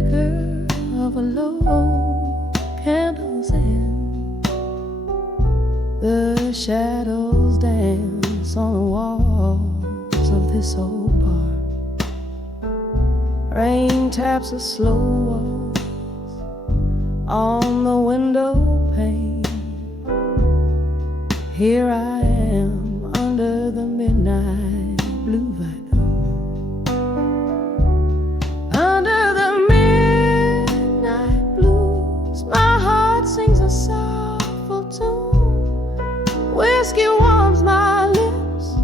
flicker of a low candle's end. The shadows dance on the walls of this old park. Rain taps a slow waltz on the window pane. Here I am under the midnight blue viaduct. Under the midnight blues, my heart sings a sorrowful tune. Whiskey warms my lips,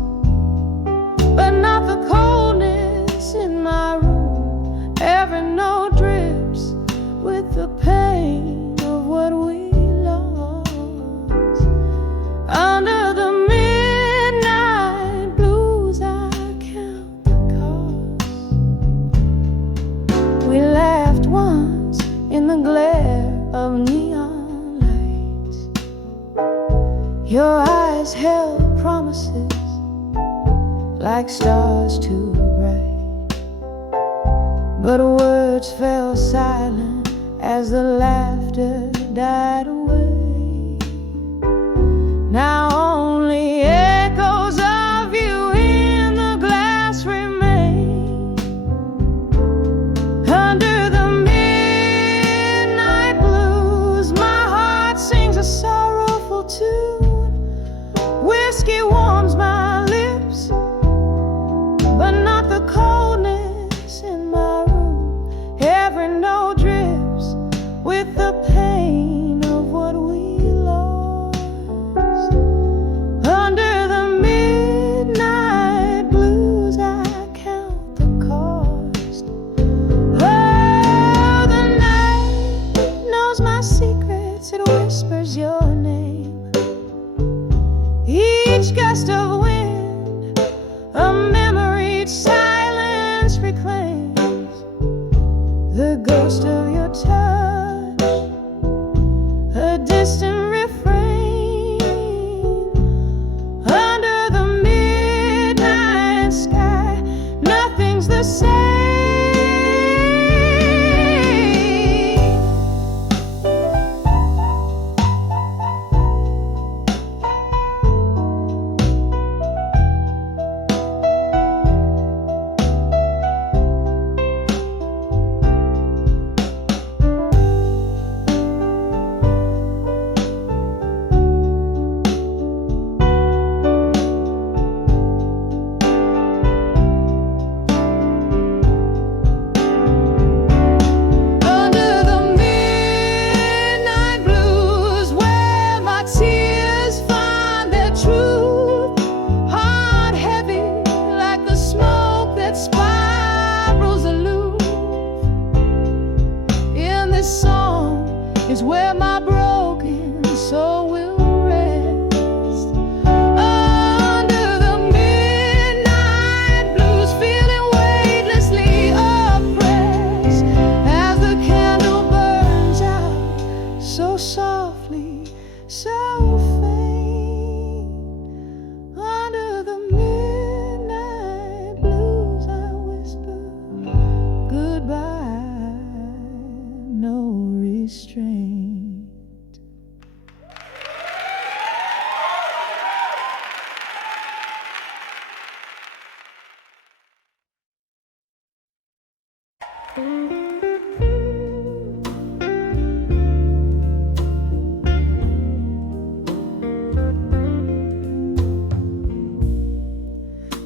but not the coldness in my room. Every note drips with the pain of what we lost. Under the midnight blues, I count the cost. We laughed once in the glare of neon lights. Your eyes held promises like stars too bright, but words fell silent as the laughter died away. Now only echoes of you in the glass remain. Under the midnight blues, my heart sings a sorrowful tune. Whiskey warms my lips, but not the coldness in my room. Every note drips with the pain of what we lost. Under the midnight blues, I count the cost. Oh, the night knows my secrets, it whispers your name. Each gust of wind, a memory silence reclaims. The ghost of your touch, a distant refrain. Under the midnight sky, nothing's the same. Is where my broken soul will rest. Under the midnight blues, feeling weightlessly oppressed as the candle burns out so softly, so faint. Under the midnight blues, I whisper goodbye, no restraint.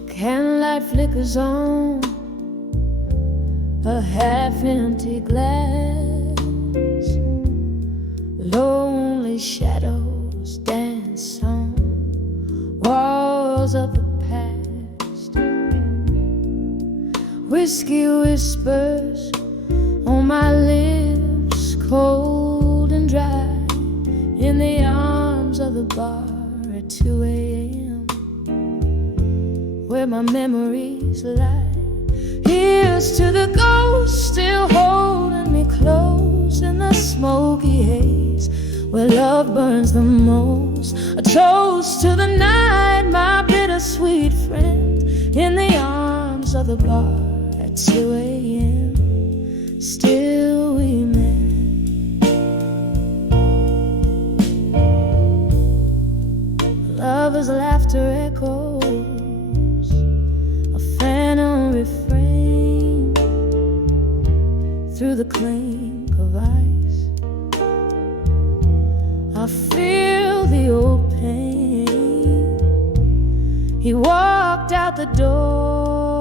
Candlelight flickers on a half-empty glass. Lonely shadows dance on walls of the past. Whiskey whispers on my lips, cold and dry, in the arms of the bar at 2 a.m., where my memories lie. Here's to the ghost still holding me close in the smoky haze, where love burns the most. A toast to the night, my bittersweet friend, in the arms of the bar at 2 a.m. Still laughter echoes, a phantom refrain through the clink of ice. I feel the old pain. He walked out the door,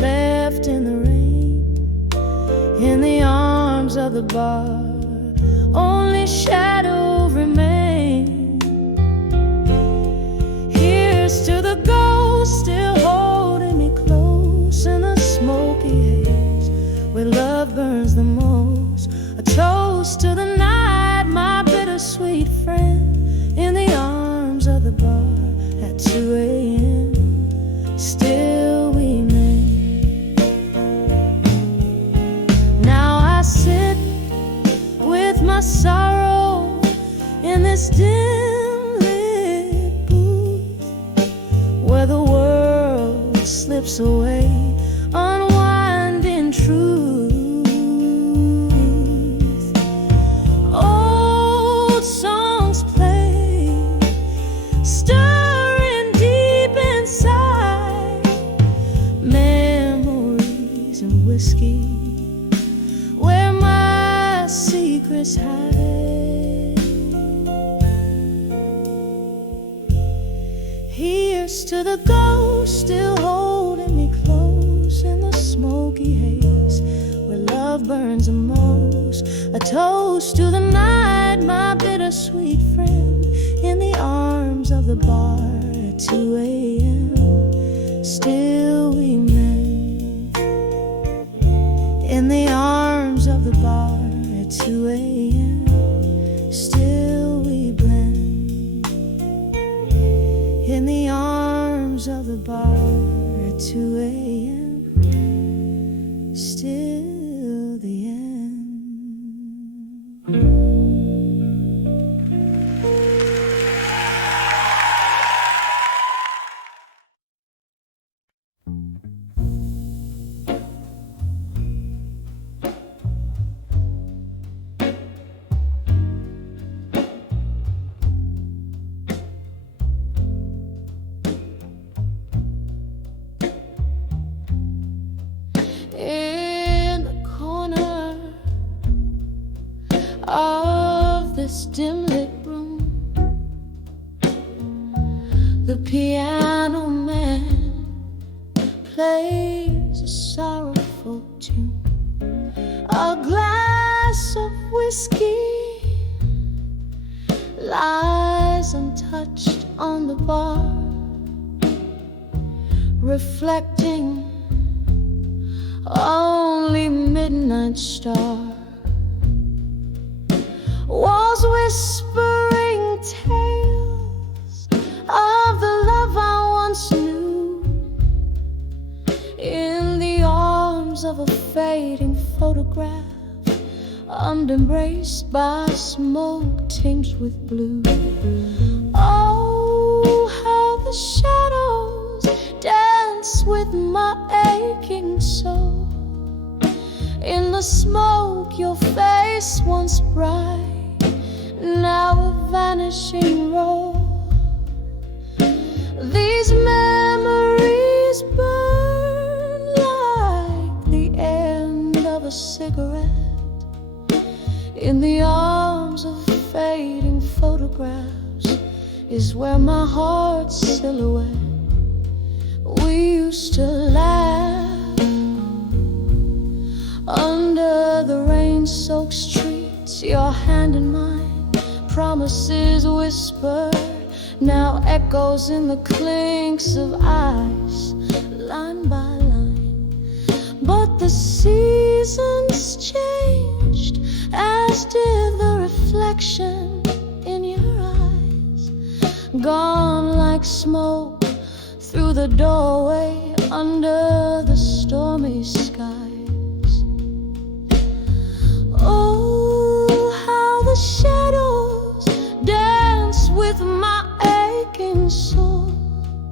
left in the rain, in the arms of the bar. Only shadow remain. Here's to the ghost still holding me close in the smoky haze where love burns the most. A toast to the night, my bittersweet friend, in the arms of the bar at 2 a.m. Still we mend. Now I sit with my sorrow in this dim lit booth where the world slips away, unwinding truth. Old songs play, stirring deep inside, memories and whiskey where my secrets hide. Here's to the ghost still holding me close in the smoky haze where love burns the most. A toast to the night, my bittersweet friend, in the arms of the bar at 2 a.m. Still we mend. In the arms of the bar at 2 a.m. Still we blend. In the arms of the bar at 2 a.m. Still the end. In the corner of this dim lit room, the piano man plays a sorrowful tune. A glass of whiskey lies untouched on the bar, reflecting only midnight star. Walls whispering tales of the love I once knew, in the arms of a fading photograph, embraced by smoke tinged with blue. Oh, how the shadows dance with my aching soul. In the smoke, your face once bright, now a vanishing role. These memories burn like the end of a cigarette, in the arms of fading photographs is where my heart's silhouette. We used to laugh under the rain-soaked streets, your hand in mine, promises whispered, now echoes in the clinks of ice, line by line. But the seasons changed, as did the reflection in your eyes, gone like smoke through the doorway under the stormy skies. Oh, how the shadows dance with my aching soul.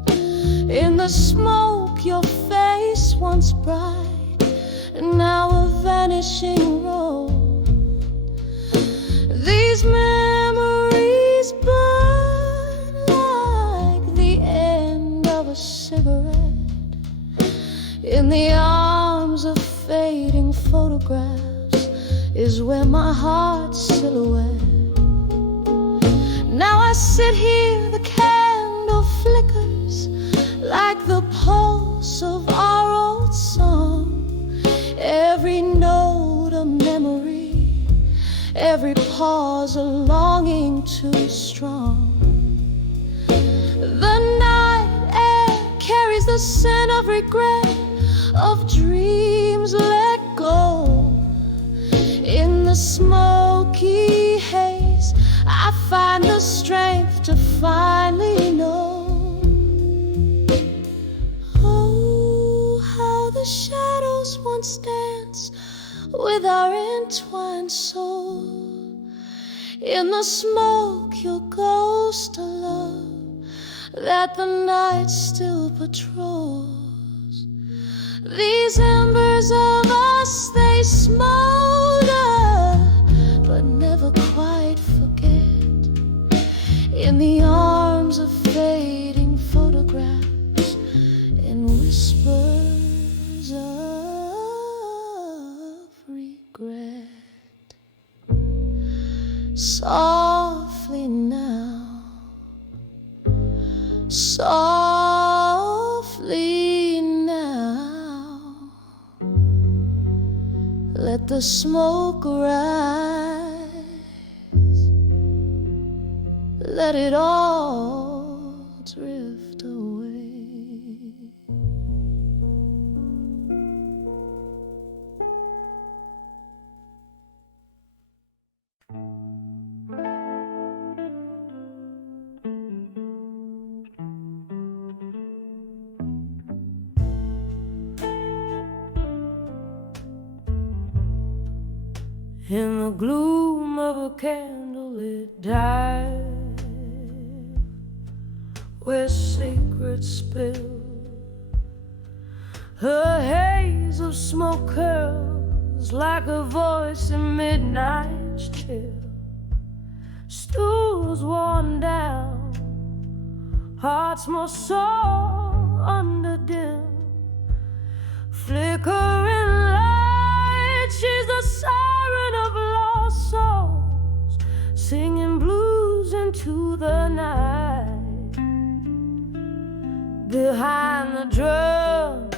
In the smoke, your face once bright, now a vanishing role. These memories burn the arms of fading photographs is where my heart's silhouette. Now I sit here, the candle flickers like the pulse of our old song. Every note a memory, every pause a longing too strong. The night air carries the scent of regret, of dreams let go. In the smoky haze, I find the strength to finally know. Oh, how the shadows once danced with our entwined soul. In the smoke, your ghost a love that the night still patrols. These embers of us, they smolder, but never quite forget. In the arms of fading photographs, in whispers of regret. Softly now, softly now, let the smoke rise, let it all drift away. In the gloom of a candlelit dive, where secrets spill, her haze of smoke curls like a voice in midnight's chill. Stools worn down, hearts more sore under dim, flickering light. She's the siren of lost souls, singing blues into the night. Behind the drunk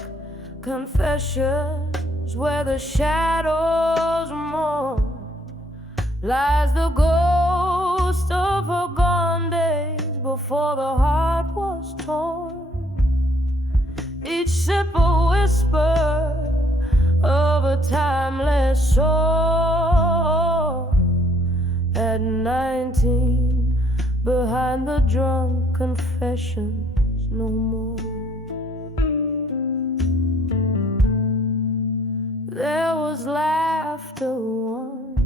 confessions, where the shadows mourn, lies the ghost of her gone days before the heart was torn. Each sip a whisper of a timeless soul. At 19, behind the drunk confessions, no more. There was laughter once,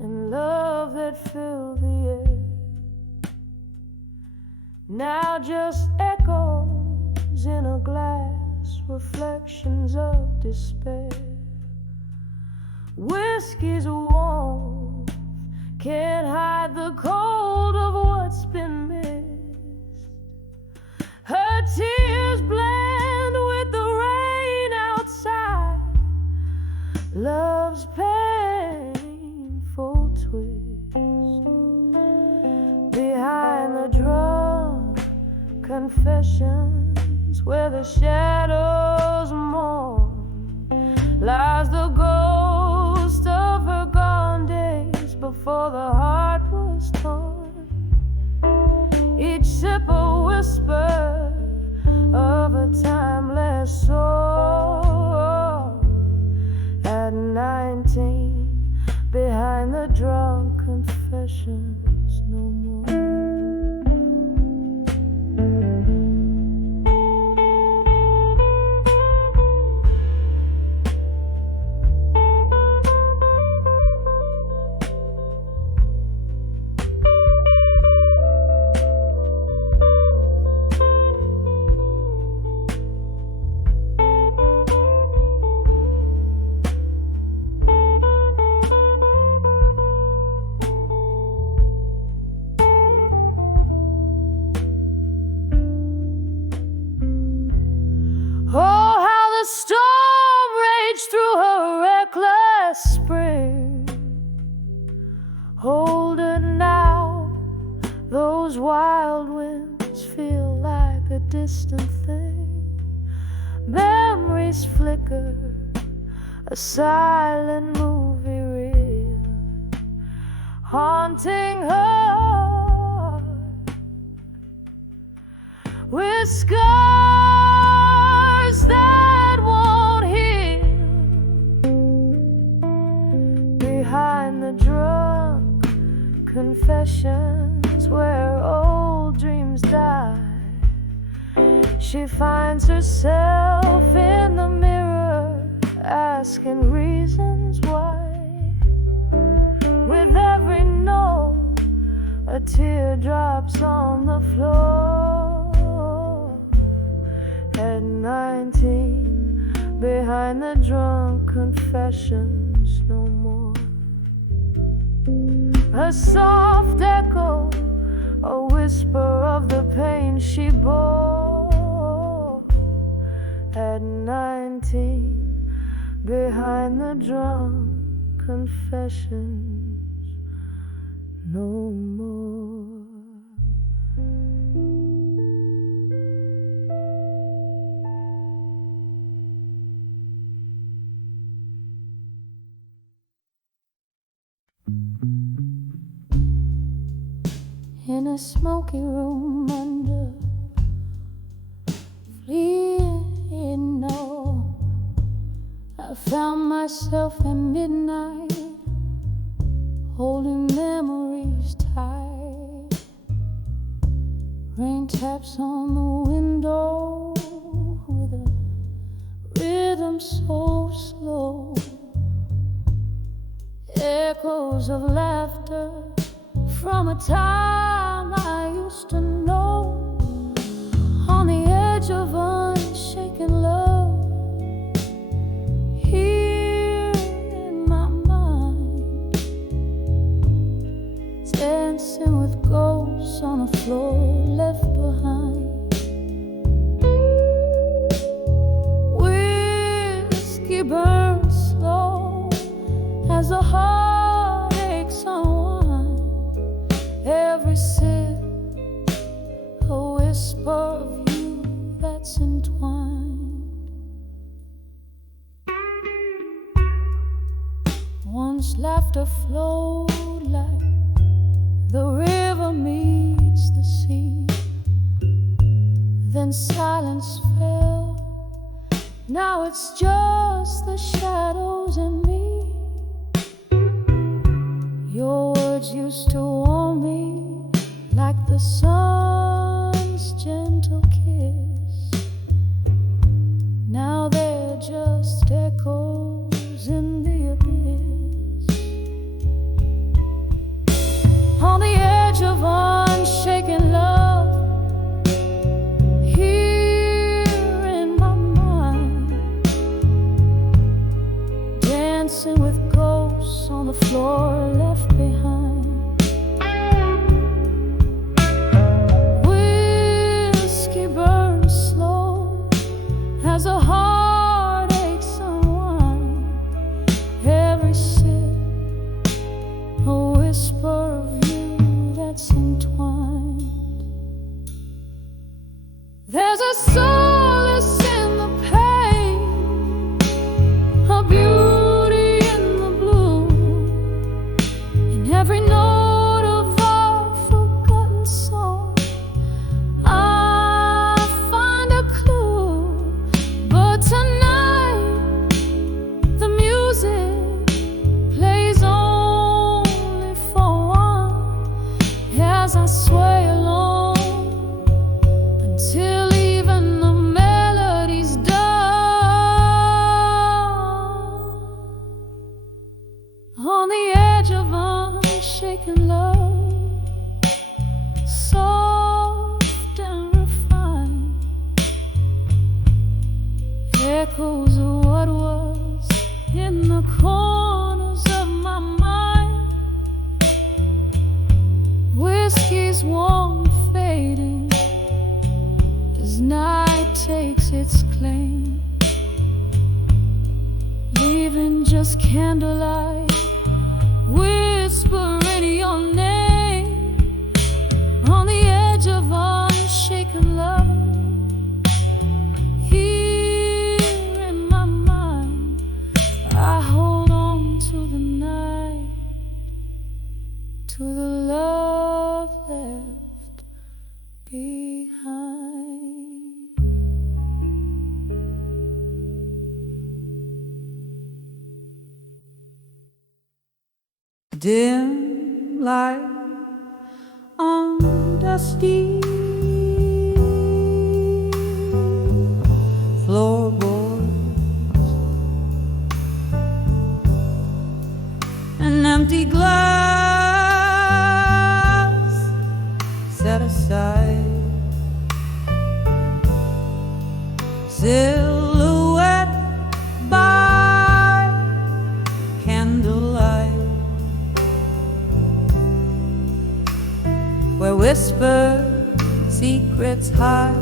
and love that filled the air. Now just echoes in a glass, reflections of despair. Whiskey's warm, can't hide the cold of what's been missed. Her tears blend with the rain outside, love's painful twist. Behind the drunk confessions, where the shadows mourn, lies the ghost of her gone days before the heart was torn. Each sip a whisper of a timeless soul. At 19, behind the drunk confessions, no more. distant thing. Memories flicker, a silent movie reel, haunting her with scars that won't heal. Behind the drunk confessions where old dreams die, she finds herself in the mirror, asking reasons why. With every no, a tear drops on the floor. At 19, behind the drunk confessions no more. A soft echo, a whisper of the pain she bore. At 19, behind the drunk confessions no more. In a smoky room under fleeing no, I found myself at midnight, holding memories tight. Rain taps on the window with a rhythm so slow. Echoes of laughter from a time I used to know, on the edge of unshaken love, here in my mind, dancing with ghosts on the floor left behind. Whiskey burns slow as the heart aches unwind. Every sip, a whisper of you that's entwined. Once laughter flowed like the river meets the sea, then silence fell. Now it's just the shadows and me. Your words used to warm me like the sun's gentle kiss. Now they're just echoes in the abyss. On the edge of unshaken love, here in my mind, dancing with ghosts on the floor left behind. Whiskey burns slow as a heart aches unwind. Every sip, a whisper of you that's entwined. There's a solace in the pain, a beauty in the blue, in every note of our forgotten song. I find a clue, but tonight the music plays only for one, as I sway along until even the melody's done. On the edge of unshaken love, soft and refined, echoes of what was in the corners of my mind. Whiskey's warm fading as night takes its claim, leaving just candlelight whispering your name. On the edge of unshaken love, to the night, to the love left behind. Dim light on dusty floorboards, an empty glass set aside, silhouette by candlelight, where whispered secrets hide.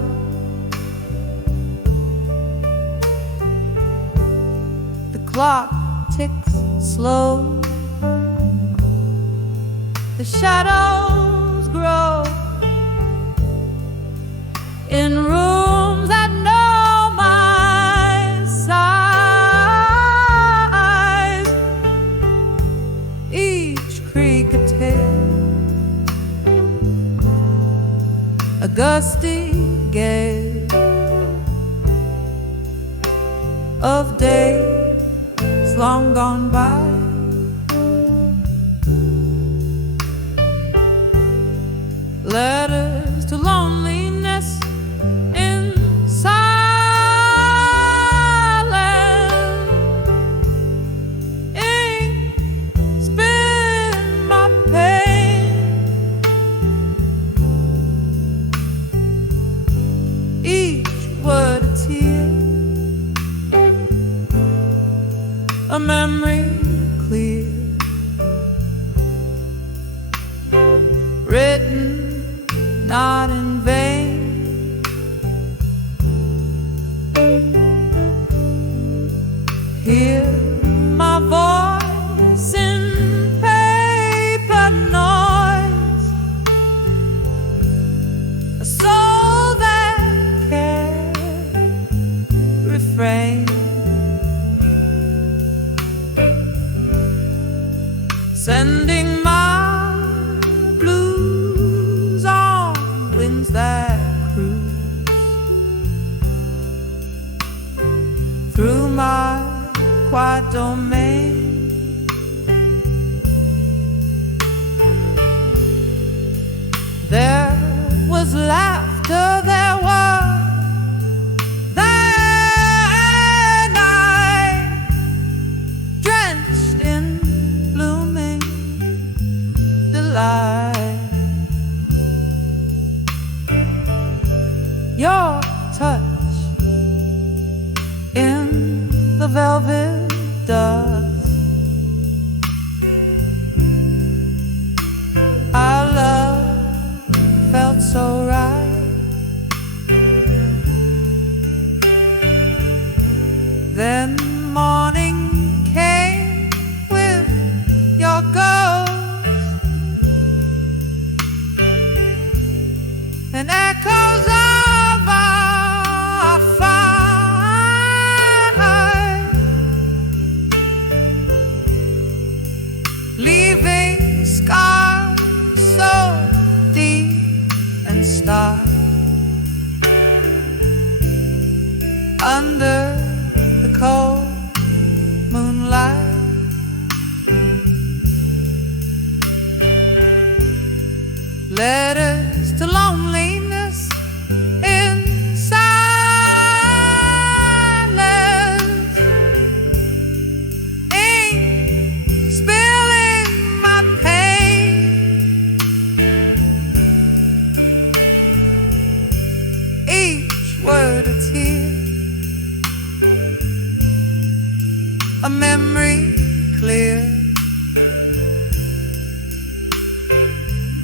The clock ticks slow, the shadows grow in rooms that know my size. Each creak a tale, a gusty gale of days long gone by. Letters to loneliness in silence. Ink spin my pain. Each word a tear, a memory clear, written not in vain. Hear my voice in paper noise, a soul that can't refrain, sending my that cruise through my quiet domain. There was laughter, there was that night, drenched in blooming delight. Your touch in the velvet dust, our love felt so right. Then morning came with your ghost, and echoes of leaving scars so deep and stark under the cold moonlight. Letters to loneliness in silence, ink spilling my pain. Each word a tear, a memory clear,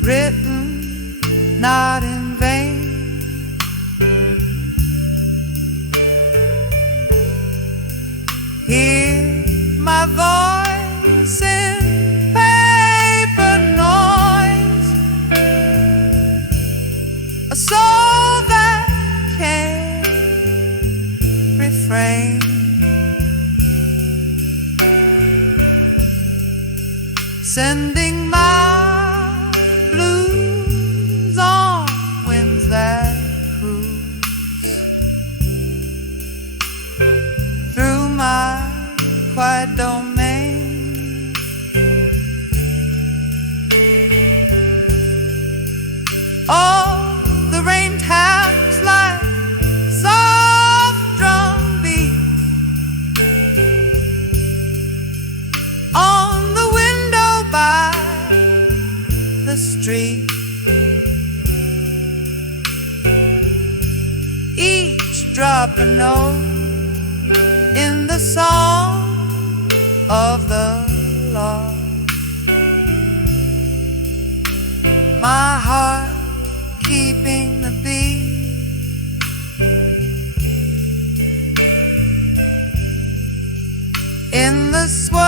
written not in vain. Hear my voice in paper noise, a soul that can't refrain, sending my blues on winds that cruise through my quiet domain. Oh, the rain taps like soft drum beat on the window by the street. Each drop a note in the song of the lost. My heart keeping the beat. In the swirl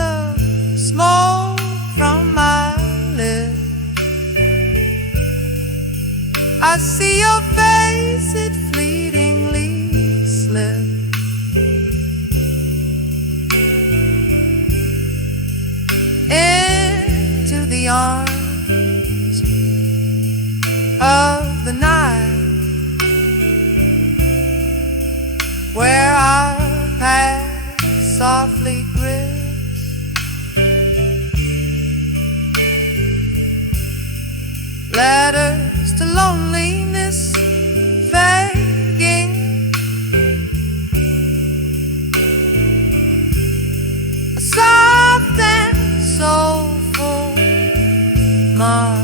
of smoke from my lips, I see your face, it fleetingly slips into the arms of the night, where our past softly grips. Letters to loneliness begging a soft and soulful march.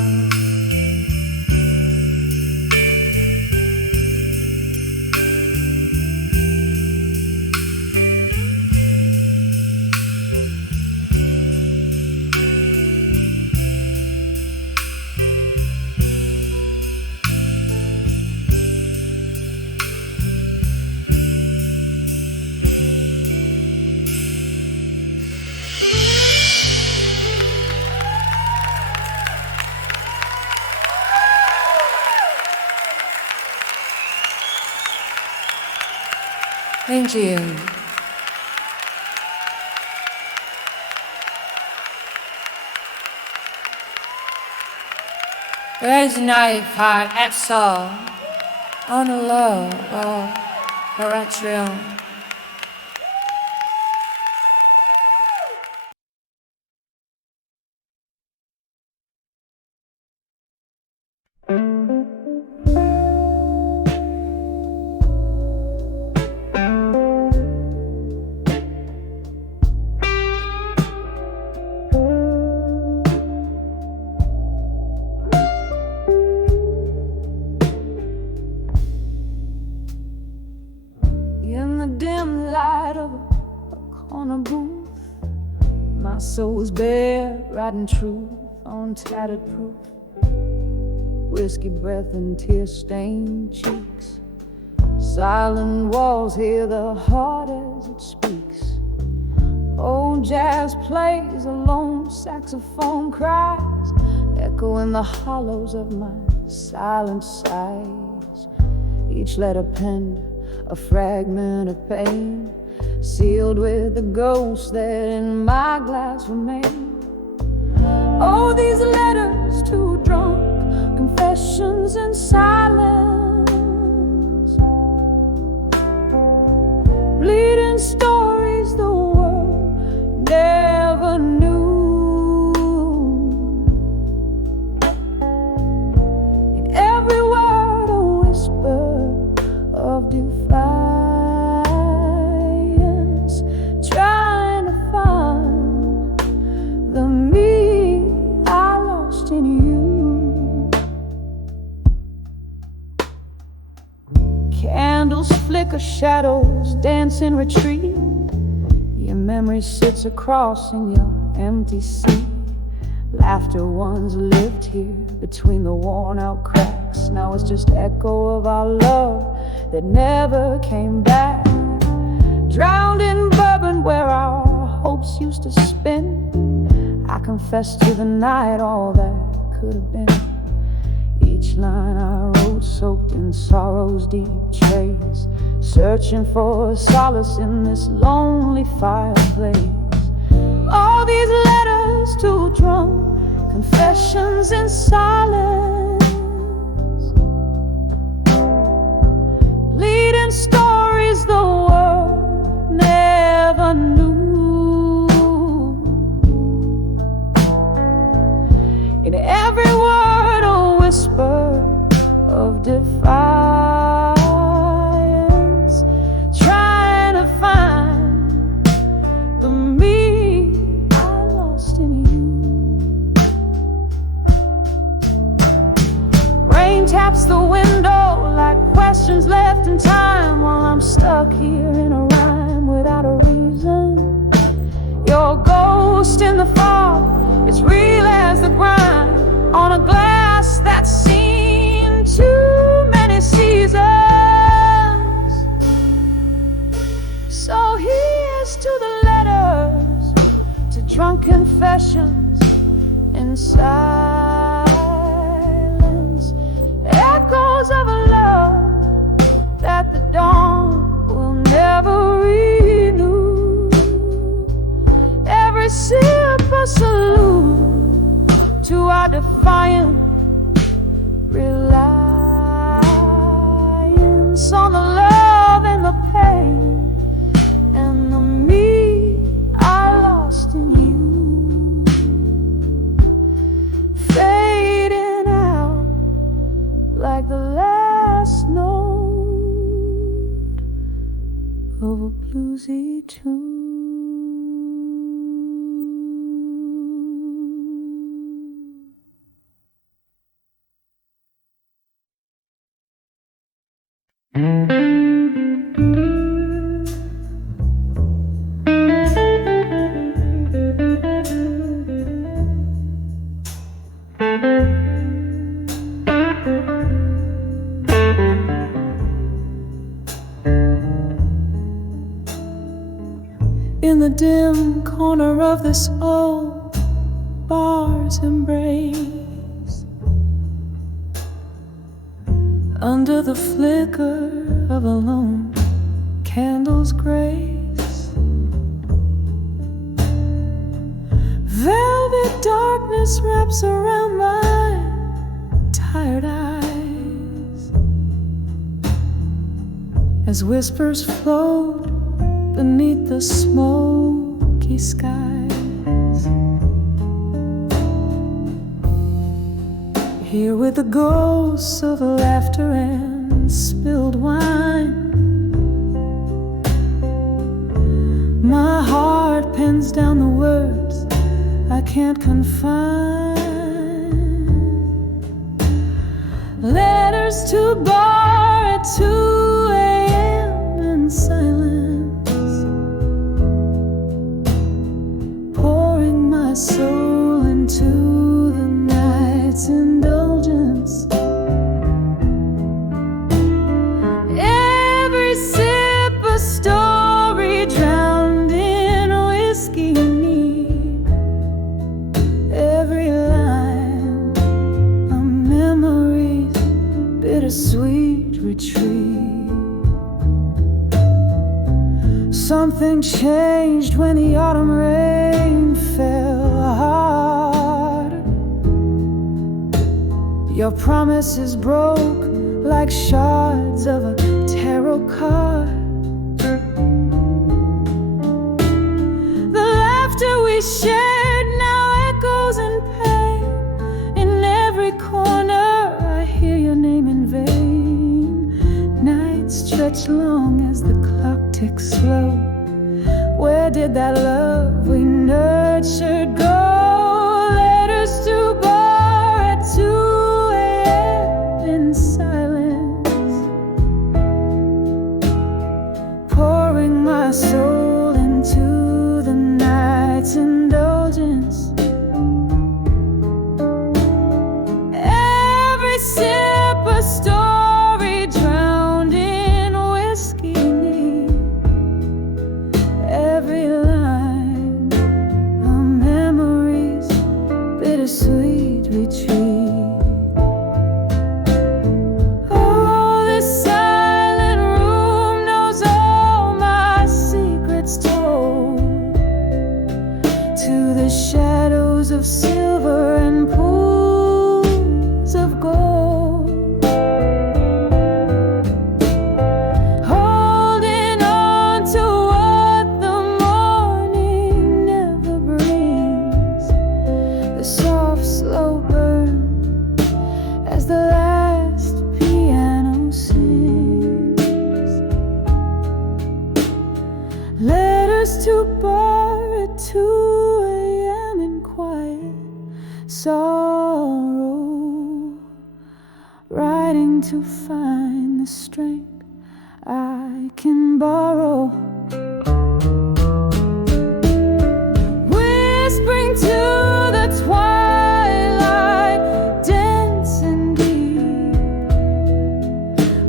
Thank you. There's a night part at all on the low of Horatio. My soul's bare, riding truth on tattered proof. Whiskey breath and tear-stained cheeks. Silent walls hear the heart as it speaks. Old jazz plays, a lone saxophone cries, echo in the hollows of my silent sighs. Each letter penned a fragment of pain, sealed with the ghosts that in my glass remain. Oh, these letters too drunk, confessions in silence, bleeding stories the world never knew. In every word a whisper of defiance, trying to find the me I lost in you. Candles flicker, shadows dance in retreat. Your memory sits across in your empty seat. Laughter once lived here between the worn out cracks. Now it's just echo of our love that never came back. Drowned in bourbon where our hopes used to spin, I confess to the night all that could have been. Each line I wrote soaked in sorrow's deep trace, searching for solace in this lonely fireplace. All these letters to drunk confessions in silence, bleeding stories the world never knew. In every word a whisper of defiance, trying to find the me I lost in you. Rain taps the window like questions left in time, while I'm stuck here in a rhyme without a reason. Your ghost in the fog, it's real as the grind on a glass that's seen too many seasons. So here's to the letters, to drunk confessions in silence, echoes of a love that the dawn will never renew. Every sip a salute to our defiant reliance on the love and the pain and the me I lost in you, fading out like the last note of a bluesy tune. In the dim corner of this old bar's embrace, under the flicker of a lone candle's grace, velvet darkness wraps around my tired eyes, as whispers float beneath the smoky skies. Here with the ghosts of laughter and spilled wine, my heart pens down the words I can't confine. Letters to bar at 2 a.m. in silence, pouring my soul into the night's indulgence. Every sip a story drowned in whiskey neat, every line a memory's bittersweet retreat. Something changed when the autumn rain fell hard. Your promises broke like shards of a tarot card. The laughter we shared now echoes in pain. In every corner I hear your name in vain. Nights stretch long as the clock ticks slow. Where did that love we nurtured go? Letters to bar at 2 a.m. in silence, pouring my soul into the night's indulgence. Every sip a story drowned in whiskey neat, every line a memory of silver and pools of gold, holding on to what the morning never brings. The soft slow burn as the last piano sings. Letters to bar at 2 a.m. in quiet sorrow, writing to find the strength I can borrow. Whispering to the twilight, dense and deep,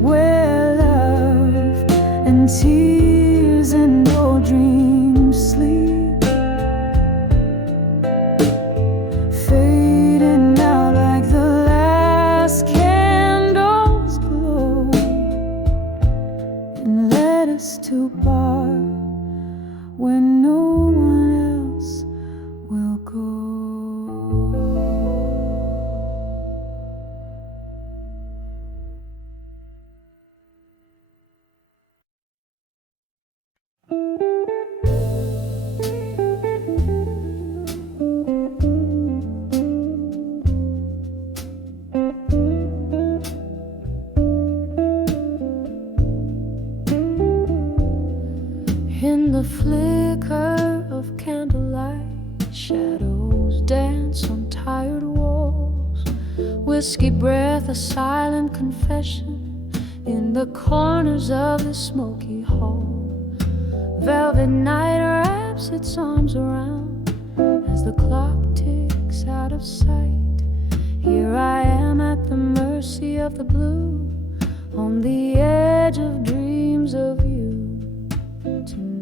where love and tears and old dreams sleep, fading out like the last candles glow, and led us to bar when no one else will go. In the flicker of candlelight, shadows dance on tired walls. Whiskey breath, a silent confession in the corners of the smoky hall. Velvet night wraps its arms around as the clock ticks out of sight. Here I am at the mercy of the blue, on the edge of dreams of you tonight.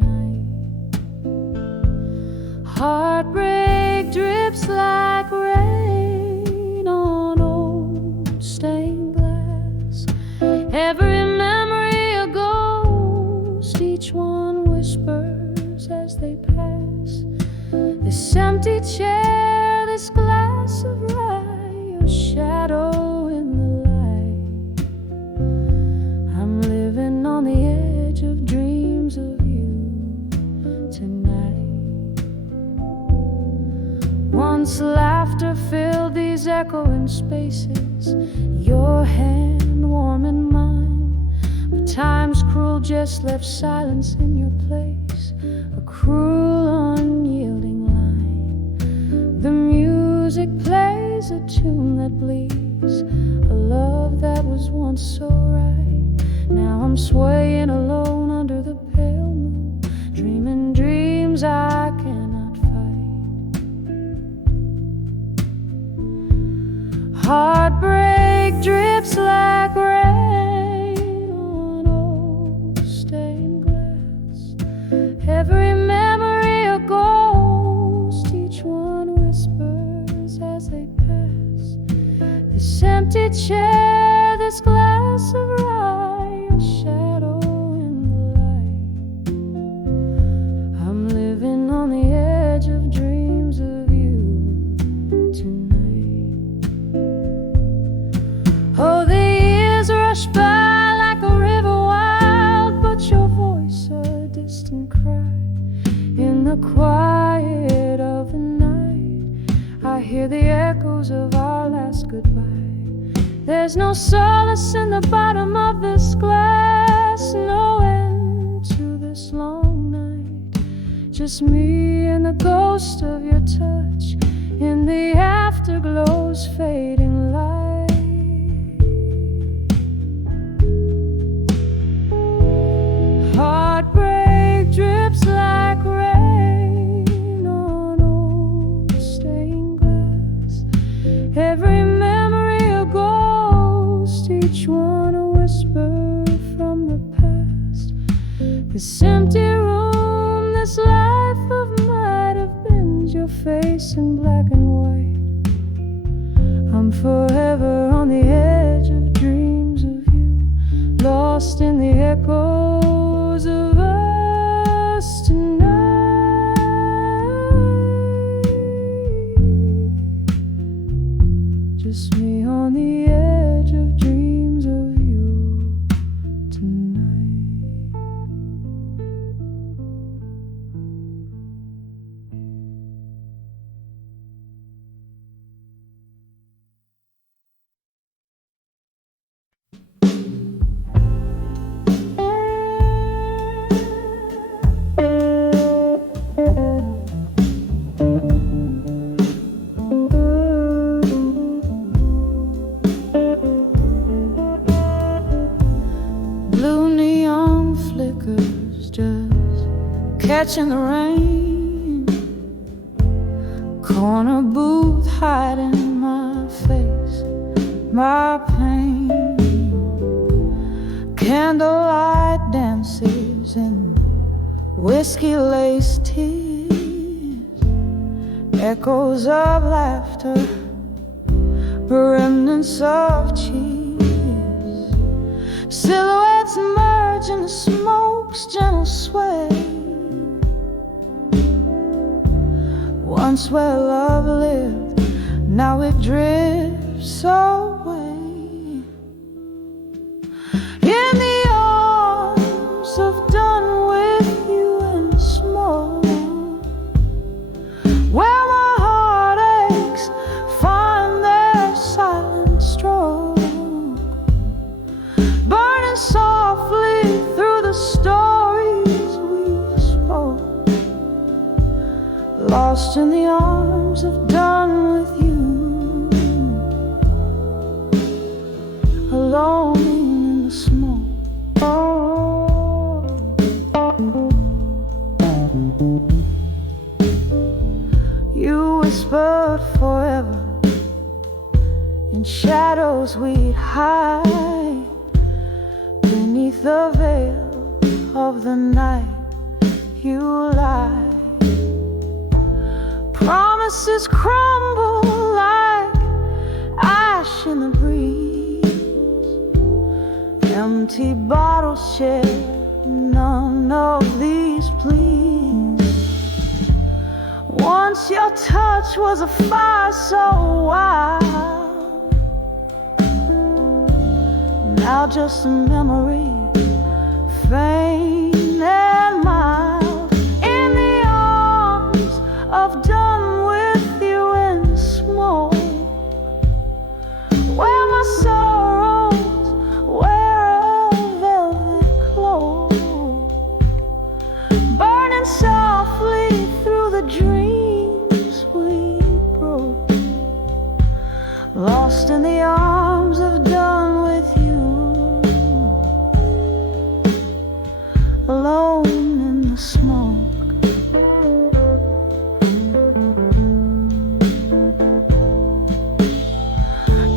Heartbreak drips like rain on old stained glass. Every memory a ghost, each one whispers as they pass. This empty chair, this glass of rye, your shadow in the light. I'm living on the edge of dreams of you tonight. Once laughter filled these echoing spaces, your hand warm in mine. But time's cruel just left silence in your place, a cruel unyielding line. The music plays a tune that bleeds, a love that was once so right. Now I'm swaying alone under the pale moon, dreaming dreams I cannot fight. Heartbreak drips like rain on old stained glass. Every memory a ghost, each one whispers as they pass. This empty chair, this glass of rye, a shadow in the light. I'm living on the edge of dreams of you tonight. Oh, the years rush by like a river wild, but your voice a distant cry. In the quiet of the night, I hear the echoes of our last goodbye. There's no solace in the bottom of this glass, no end to this long night. Just me and the ghost of your touch in the afterglow's fading light. Heartbreak drips like rain on old stained glass. Every memory a ghost, each one a whisper from the past. This empty room, this life of might have been your face in black and white. I'm forever on the edge of dreams of you, lost in the echoes of us tonight. catching the rain, corner booth hiding my face, my pain, candlelight dances and whiskey-laced tears, echoes of laughter, remnants of cheese, silhouettes merge in the smoke's gentle sway. Once where love lived, now it drifts away. In the arms of done with you and small, where my heartaches find their silent stroke, burning softly through the stories we spoke, lost in the arms of done with you, alone in the smoke. You whispered forever in shadows we'd hide beneath the veil of the night. You lied. Promises crumble like ash in the breeze. Empty bottles share none of these pleas. Once your touch was a fire so wild, now just a memory, faint and mild. In the arms of done with you in smoke, where my sorrows wear a velvet cloak, burning softly through the dreams we broke, lost in the arms of done with you, alone in the smoke.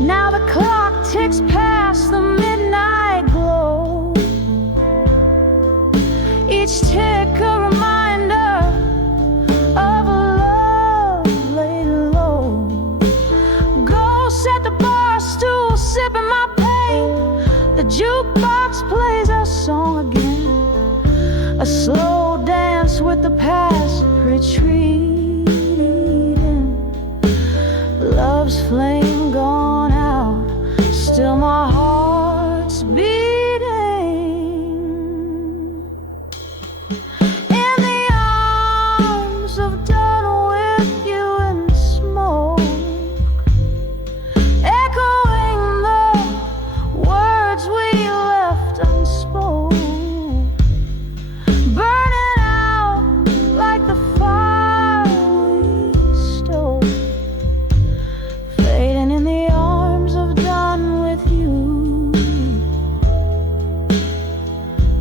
Now the clock ticks past the midnight glow, each tick a reminder of a love laid low. Ghosts at the bar stool sipping my pain, the jukebox plays our song again, a slow dance with the past retreating, love's flame gone out, still my heart's beating. In the arms of done with you in smoke, echoing the words we left unspoken, burning out like the fire we stole, fading in the arms of done with you,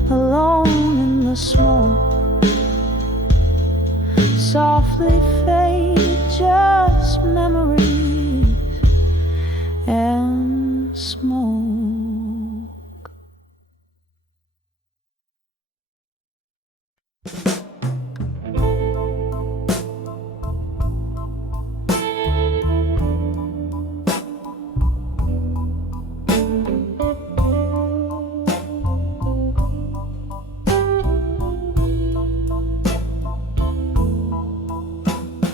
alone in the smoke. Softly fade just memories and smoke.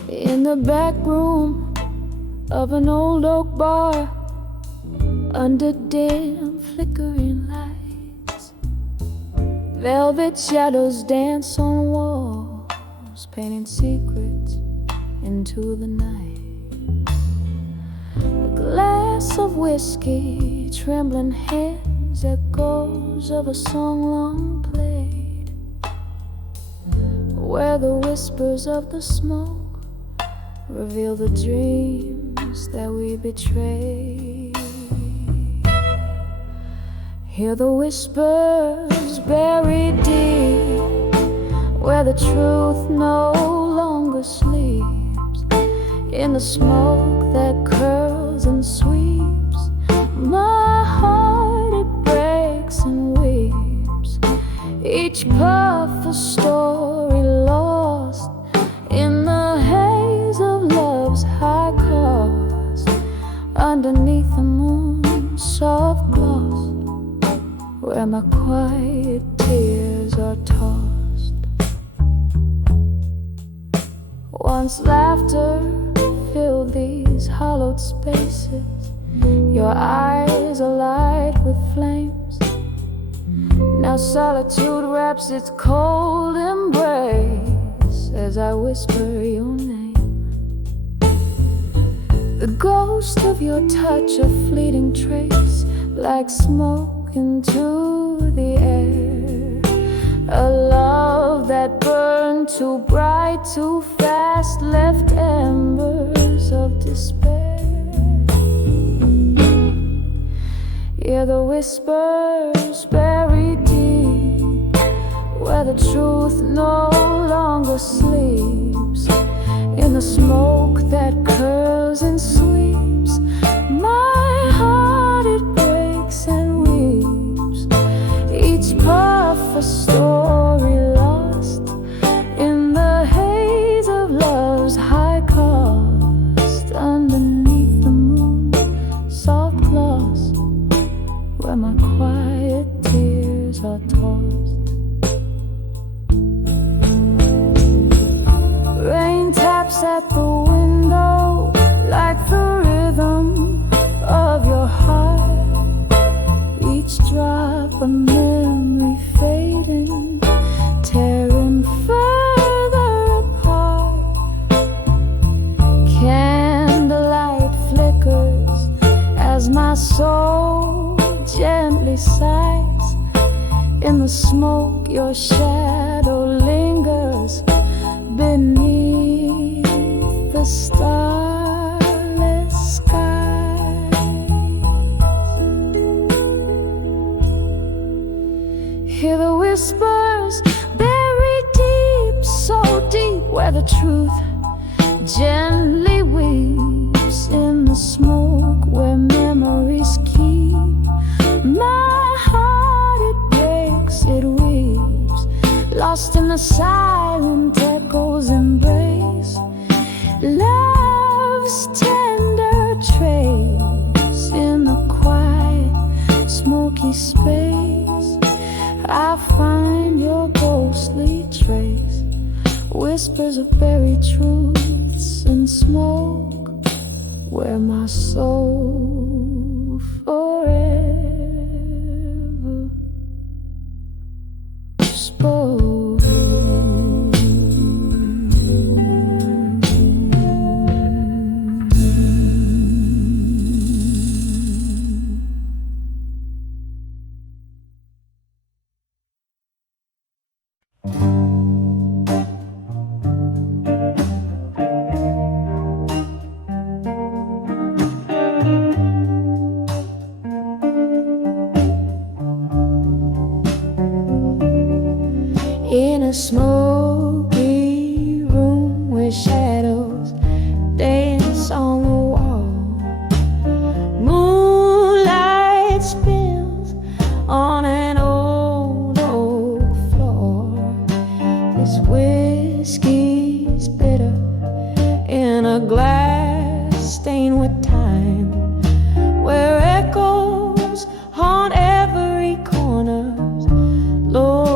In the back room of an old oak bar, under dim flickering lights, velvet shadows dance on walls, painting secrets into the night. A glass of whiskey, trembling hands, echoes of a song long played, where the whispers of the smoke reveal the dreams that we betray. Hear the whispers buried deep where the truth no longer sleeps, in the smoke that curls and sweeps. My heart, it breaks and weeps, each puff a story lost in the haze of love's high cost. Underneath the moon's soft gloss, where my quiet tears are tossed. Once laughter filled these hollowed spaces, your eyes alight with flames. Now solitude wraps its cold embrace as I whisper your name. The ghost of your touch, a fleeting trace, like smoke into the air. A love that burned too bright, too fast, left embers of despair. Hear the whispers buried deep, where the truth no longer sleeps, in the smoke that curls and sweeps. My heart, it breaks and weeps, each puff a story lost in the haze of love's high cost. Underneath the moon's soft gloss, where my quiet tears are tossed. Rain taps at the window like the rhythm of your heart, each drop a memory fading, tearing further apart. Candlelight flickers as my soul gently sighs, in the smoke your shadow lingers beneath the starless sky. Hear the whispers buried deep, so deep, where the truth gently weeps, in the smoke where memories keep. My heart, it breaks, it weeps, lost in the silent echo's embrace. Love's tender trace in the quiet, smoky space. I find your ghostly trace, whispers of buried truths in smoke, where my soul forever spoke. In a smoky room where shadows dance on the wall, moonlight spills on an old oak floor. This whiskey's bitter in a glass stained with time, where echoes haunt every corner. Lord,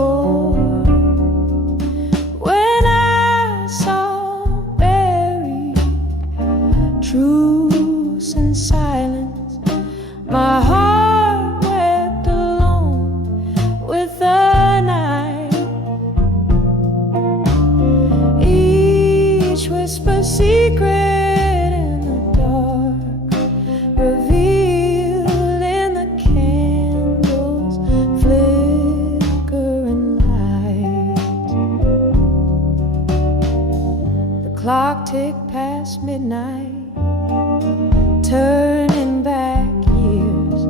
truce and silence, my heart wept alone with the night. Each whisper secret in the dark, revealed in the candles flickering light. The clock ticked past midnight, turning back years.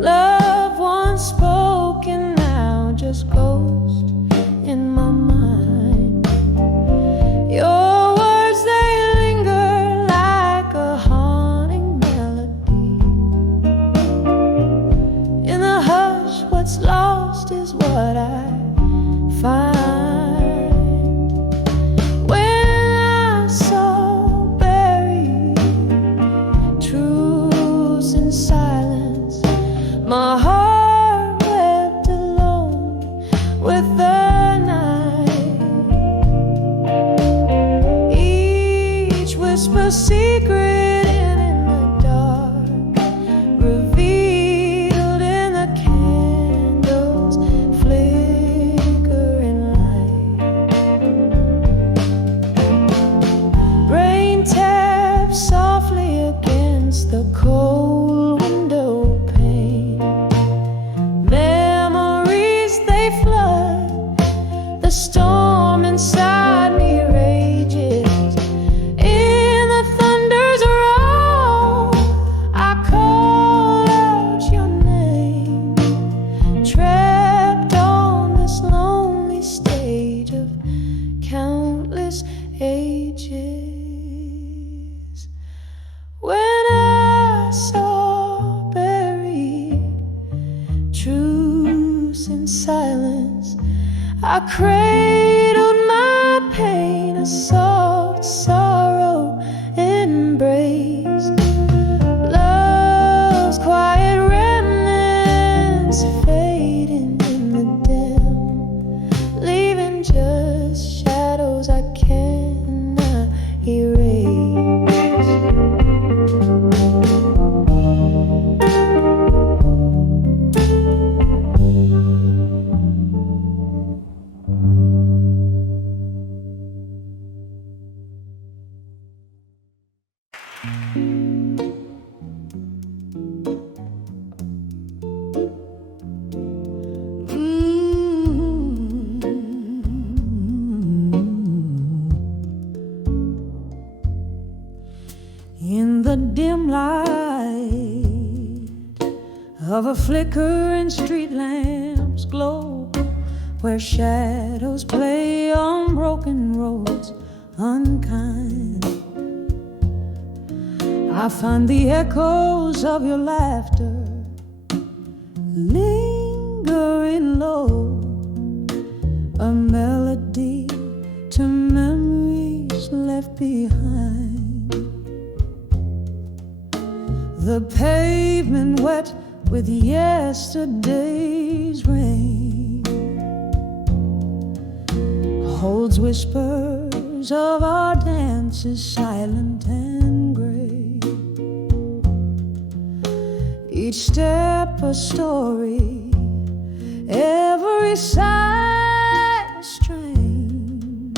Love once spoken, now just ghost in endless ages. When I saw buried truths in silence, I cradled my pain, a soft sorrow embrace. Love's quiet remnants fading in the dim, leaving just shadows I cannot erase. In the dim light of a flickering street lamp's glow, where shadows play on broken roads unkind, I find the echoes of your laughter lingering low, a melody to memories left behind. The pavement wet with yesterday's rain holds whispers of our dances, silent and gray. Each step a story, every sigh a strain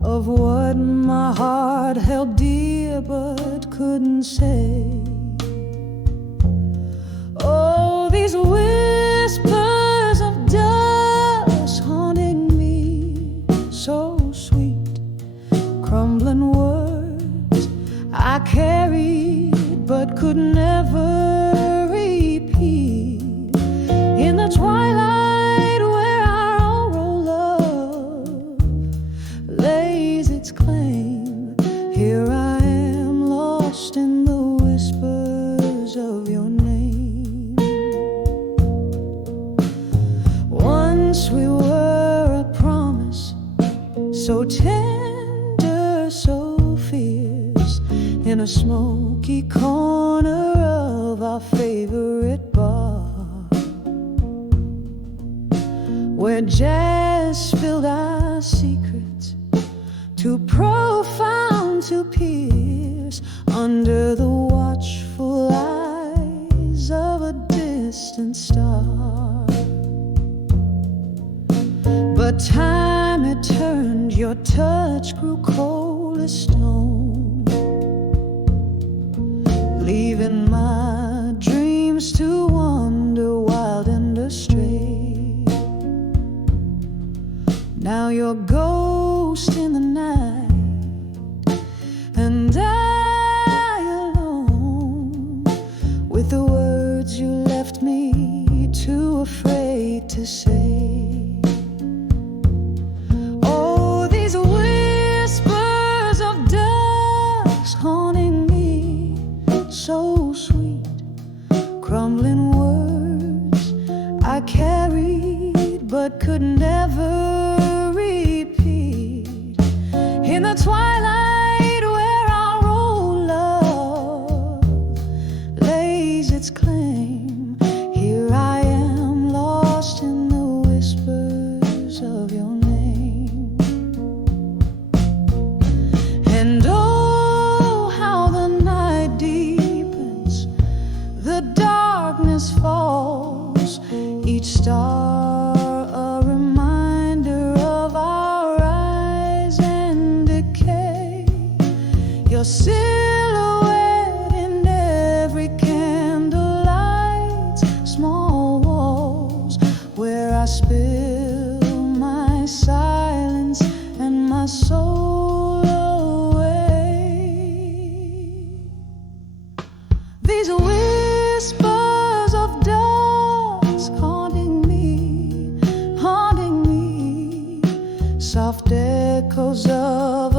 of what my heart held dear but couldn't say. Oh, these whispers of dust haunting me, so sweet, crumbling words I carried but could never repeat. In the twilight where our oral love lays its claim, here I am lost in the whispers of your name. Once we were a promise, so tender, so fierce, in a smoky corner of our favorite bar, where jazz filled our secrets, too profound to pierce under the watchful eyes of a distant star. But time had turned, your touch grew cold as stone, leaving my dreams to wander wild and astray. Now you're ghost in the night, and I alone, with the words you left me too afraid to say. So sweet, crumbling words I carried but could never repeat. In the twilight where our old love lays its claim, here I am lost in the whispers of your name. And oh, how the night deepens, the darkness falls, each star a reminder of our rise and decay. Your silhouette in every candlelight's small walls, where I spill my silence and my soul away. These whispers of dusk haunting me, soft echoes of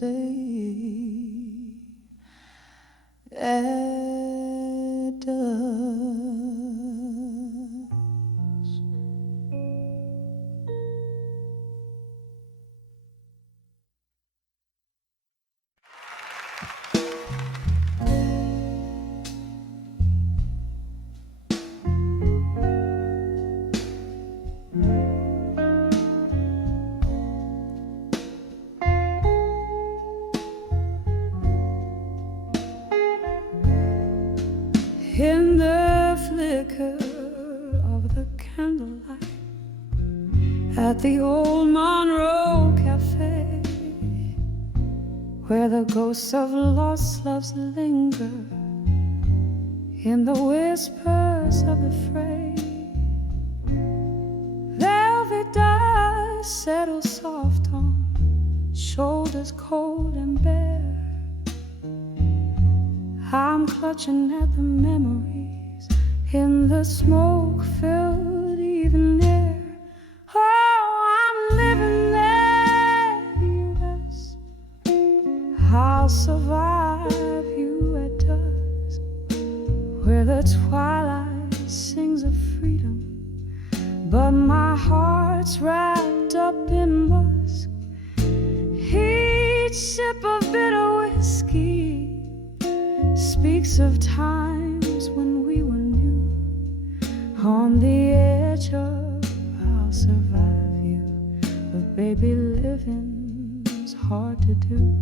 say at dusk. In the flicker of the candlelight at the old Monroe Cafe, where the ghosts of lost loves linger in the whispers of the fray, velvet dust settles soft on shoulders cold and bare. I'm clutching at the memories in the smoke-filled evening air. Oh, I'm living there, U.S. I'll survive you at dusk, where the twilight sings of freedom, but my heart's wrapped up in musk. Each sip of bitter whiskey speaks of times when we were new. On the edge of I'll survive you, but baby, living's hard to do.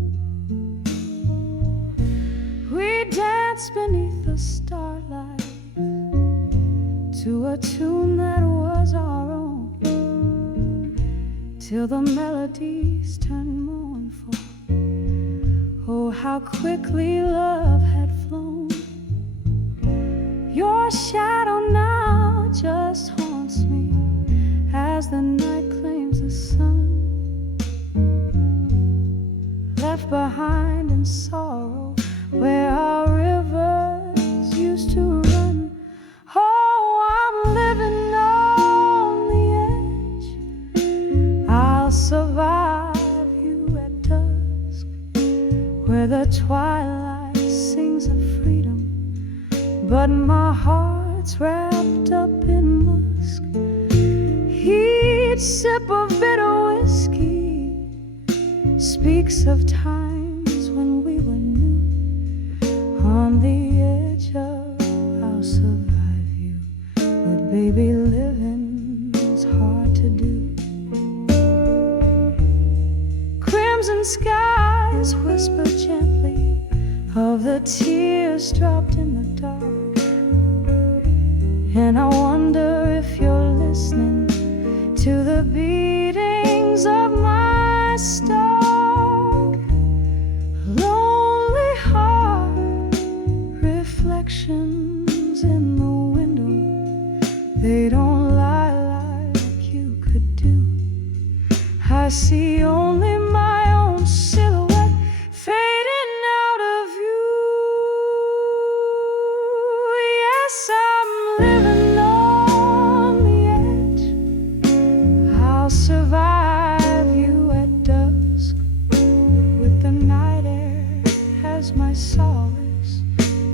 We danced beneath the starlight to a tune that was our own, till the melodies turned mournful. Oh, how quickly love had flown. Your shadow now just haunts me as the night claims the sun, left behind in sorrow where our rivers used to run. Oh, I'm living on the edge. I'll survive you at dusk, where the twilight sings of freedom, but my heart's wrapped up in musk. Each sip of bitter whiskey speaks of times when we were new. On the edge of I'll survive you, but baby, living's hard to do. Crimson skies whisper gently of the tears dropped in the dark, and I wonder if you're listening to the beatings of my stark, lonely heart. Reflections in the window, they don't lie like you could do. I see only my own silhouette fading out of you. Yes, I'm living on the edge. I'll survive you at dusk, with the night air as my solace,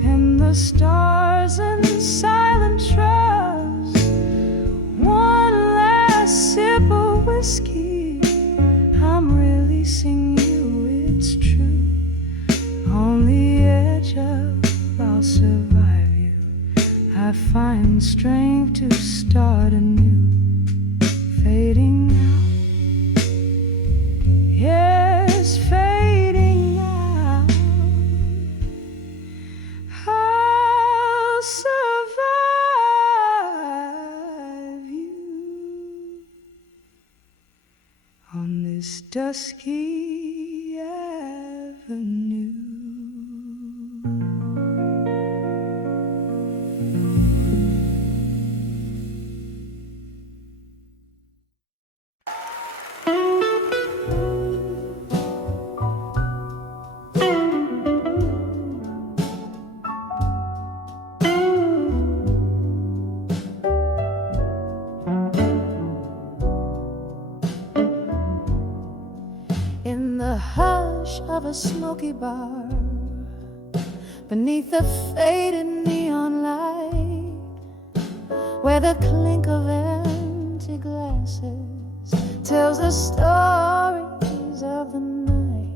and the stars in silent trust. One last sip of whiskey, I'm releasing you, it's true. On the edge of I'll survive you, I find strength to start anew. Fading out, yes, fading out. I'll survive you on this dusky avenue. In smoky bar, beneath the faded neon light, where the clink of empty glasses tells the stories of the night.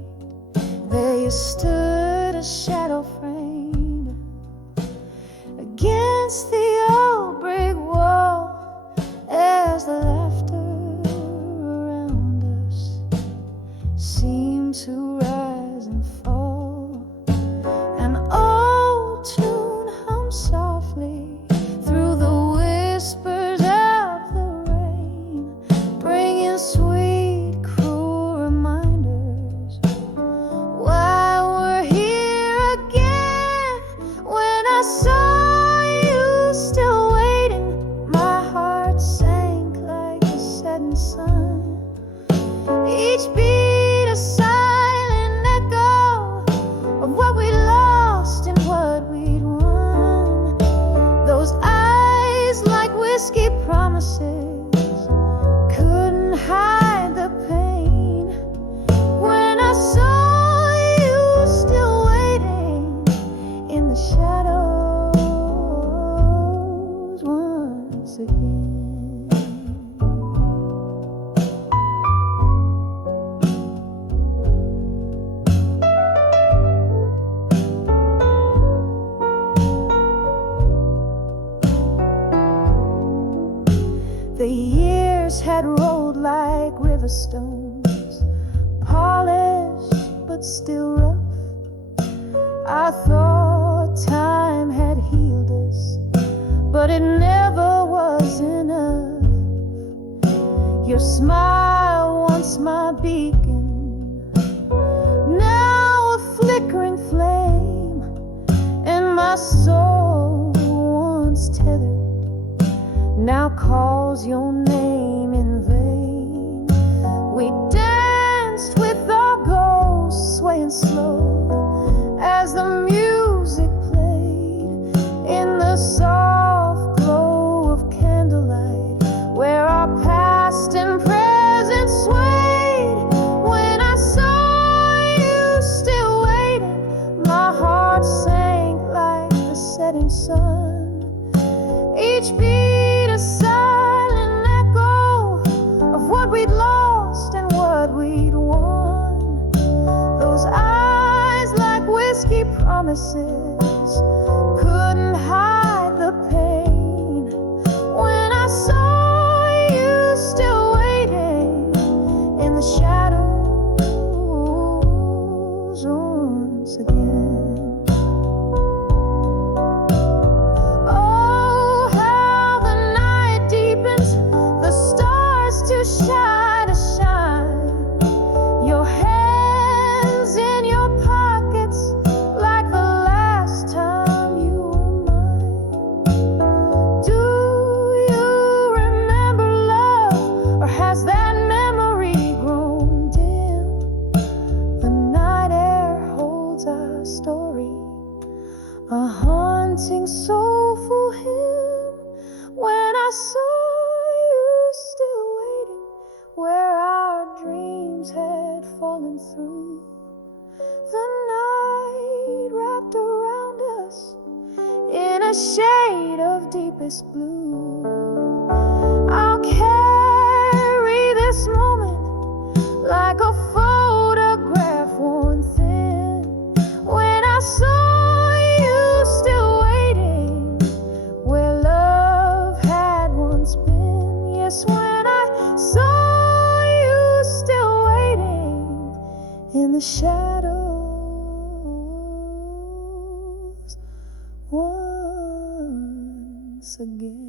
There you stood, a shadow framed against the old brick wall, as the laughter around us seemed to rise and fall. An old tune hummed softly through the whispers of the rain, bringing sweet, cruel reminders why we're here again. When I saw you still waiting, my heart sank like the setting sun. Each beat a silent echo of what we lost and what we'd won. Those eyes like whiskey promises couldn't hide the pain. When I saw you still waiting in the shadows once again. The years had rolled like river stones, polished but still rough. I thought time had healed us, but it never was enough. Your smile, once my beacon, now a flickering flame, and my soul, once tethered, now calls your name in vain. We danced with our ghosts, swaying slow as the music played in the soft glow of candlelight, where our past and present swayed. When I saw you still waiting, my heart sank like the setting sun. Each beat a silent echo of what we'd lost and what we'd won. Those eyes like whiskey promises couldn't hide the pain. When I saw you still waiting in the shadows once again. Shine to shine, your hands in your pockets like the last time you were mine. Do you remember love, or has that memory grown dim? The night air holds our story, a haunting soulful hymn. When I saw you still waiting, where our dreams had fallen through, the night wrapped around us in a shade of deepest blue. I'll carry this moment like a photograph worn thin. When I saw you still waiting, where love had once been. Yes, when I saw in the shadows once again.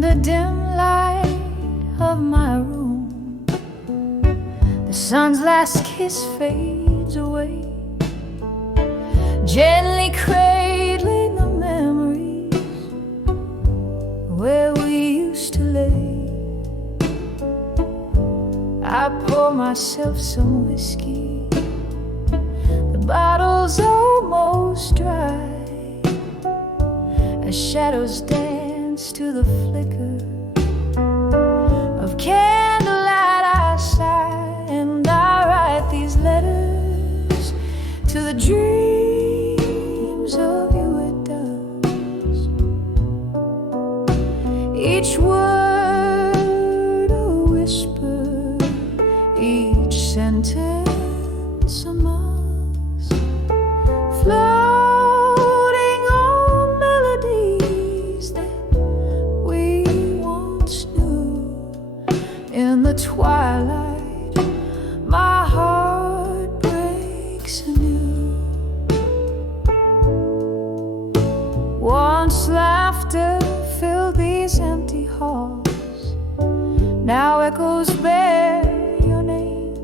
The dim light of my room, the sun's last kiss fades away. gently cradling the memories where we used to lay. I pour myself some whiskey, the bottle's almost dry, as shadows dance to the flicker of candlelight. I sigh and I write these letters to the dreams of you at dusk. Each word a whisper, each sentence a musk, floating on melodies that we once knew. In the twilight, my heart breaks anew. Once laughter filled these empty halls, now echoes bear your name.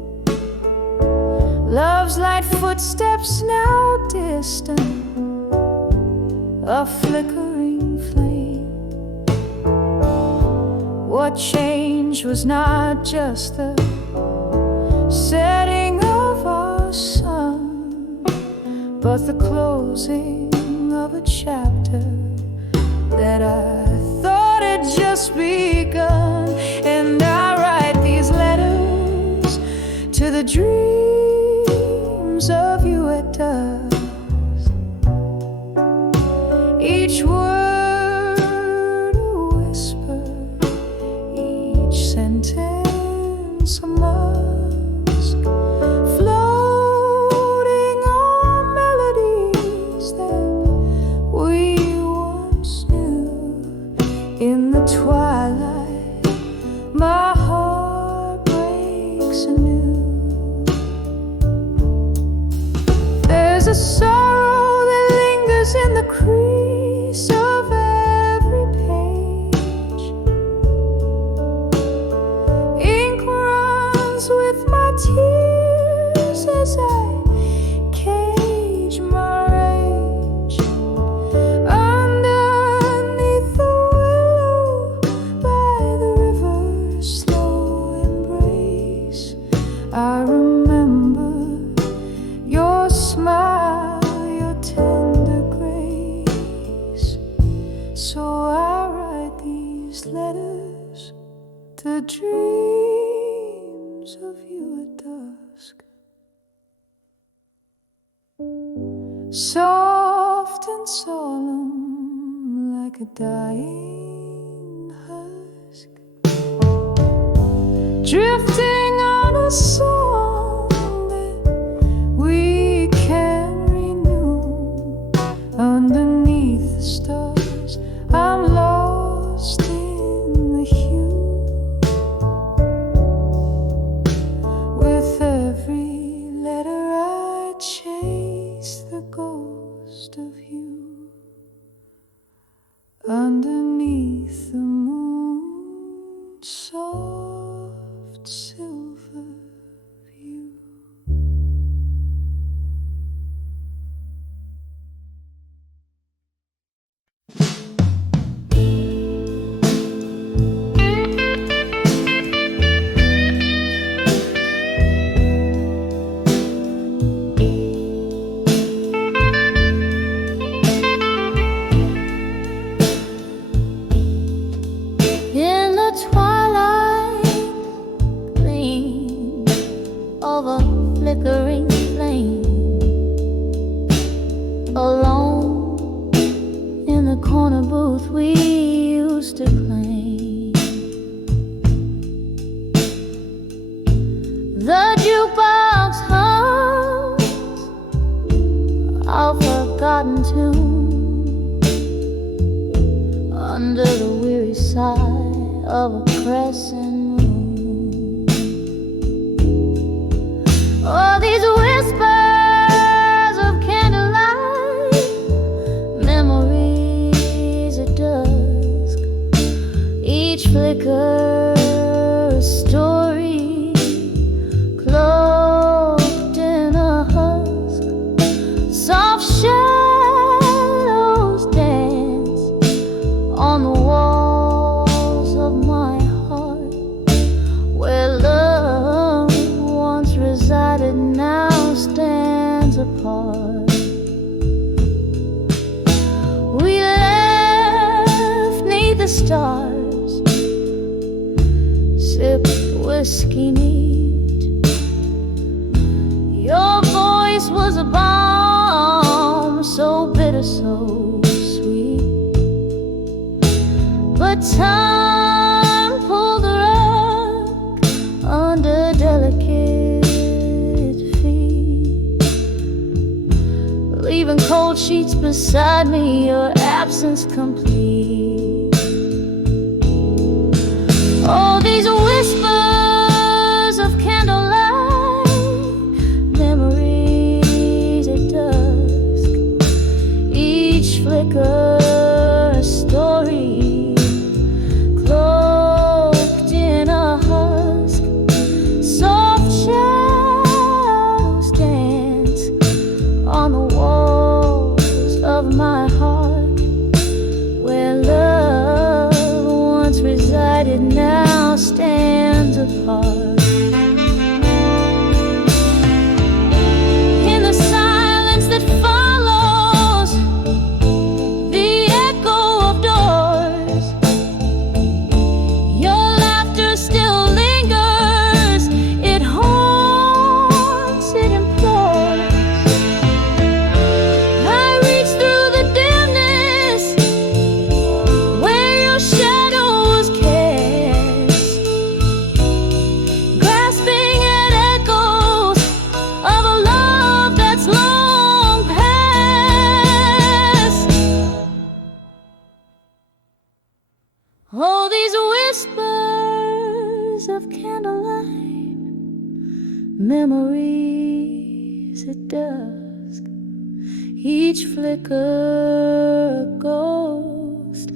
Love's light footsteps now distant, a flickering flame. What changed was not just the setting of our sun, but the closing of a chapter that I thought had just begun. And I write these letters to the dreams of you at dusk. Each word a whisper, each sentence a musk, floating on melodies that we once knew. In the twilight, my heart breaks anew. There's a sorrow that lingers in the crease of every page. Ink runs with my tears as I cage my rage. Underneath the willow by the river's slow embrace, I remember your smile, your tender grace. So I write these letters to dreams of you at dusk. Soft and solemn like a dying husk, drifting on a song that we can renew. Underneath the stars, I'm lost in the hue. With every letter I chase the ghost of you. Underneath the moon's soft silver view. In the twilight gleam of a flickering flame, alone in the corner booth we used to claim. The jukebox hums a forgotten tune under the weary sigh of a crescent moon. Oh, these whispers of candlelight, memories at dusk, each flicker a story cloaked in a husk, soft shadows time pulled the rug under delicate feet, leaving cold sheets beside me, your absence complete. Oh, these whispers of candlelight, memories at dusk, each flicker a story, cloaked in a husk. Soft shadows dance on the walls of my heart, where love once resided now stands apart. In the silence that follows the echo of doors, your laughter still lingers. It haunts, it implores. I reach through the dimness where your shadow was cast, grasping at echoes of a love that's long past. Oh, these whispers of candlelight, memories at dusk, each flicker a ghost.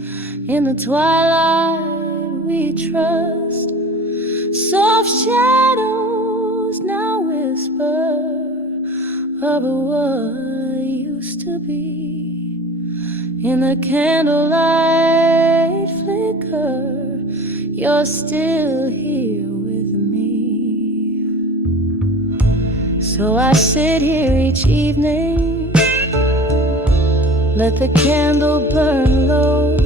In the twilight we trust. Soft shadows now whisper of what used to be. In the candlelight flicker, you're still here with me. So I sit here each evening, let the candle burn low,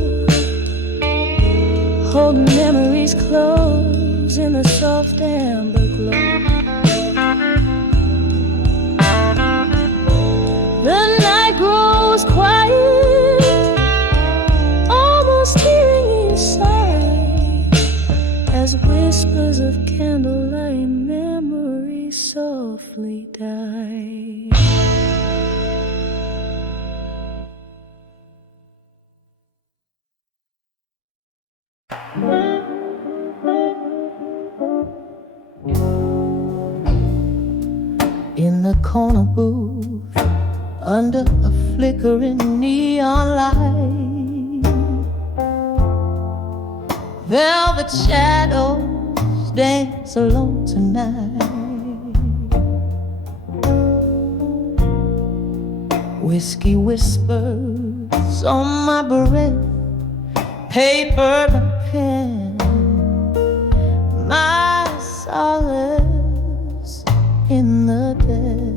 holding memories close in the soft amber glow. The night grows quiet, almost hearing you sigh, as whispers of candlelight memories softly die. In the corner booth, under a flickering neon light, velvet shadows dance alone tonight. Whiskey whispers on my breath, paper and pen, my solace in the depths.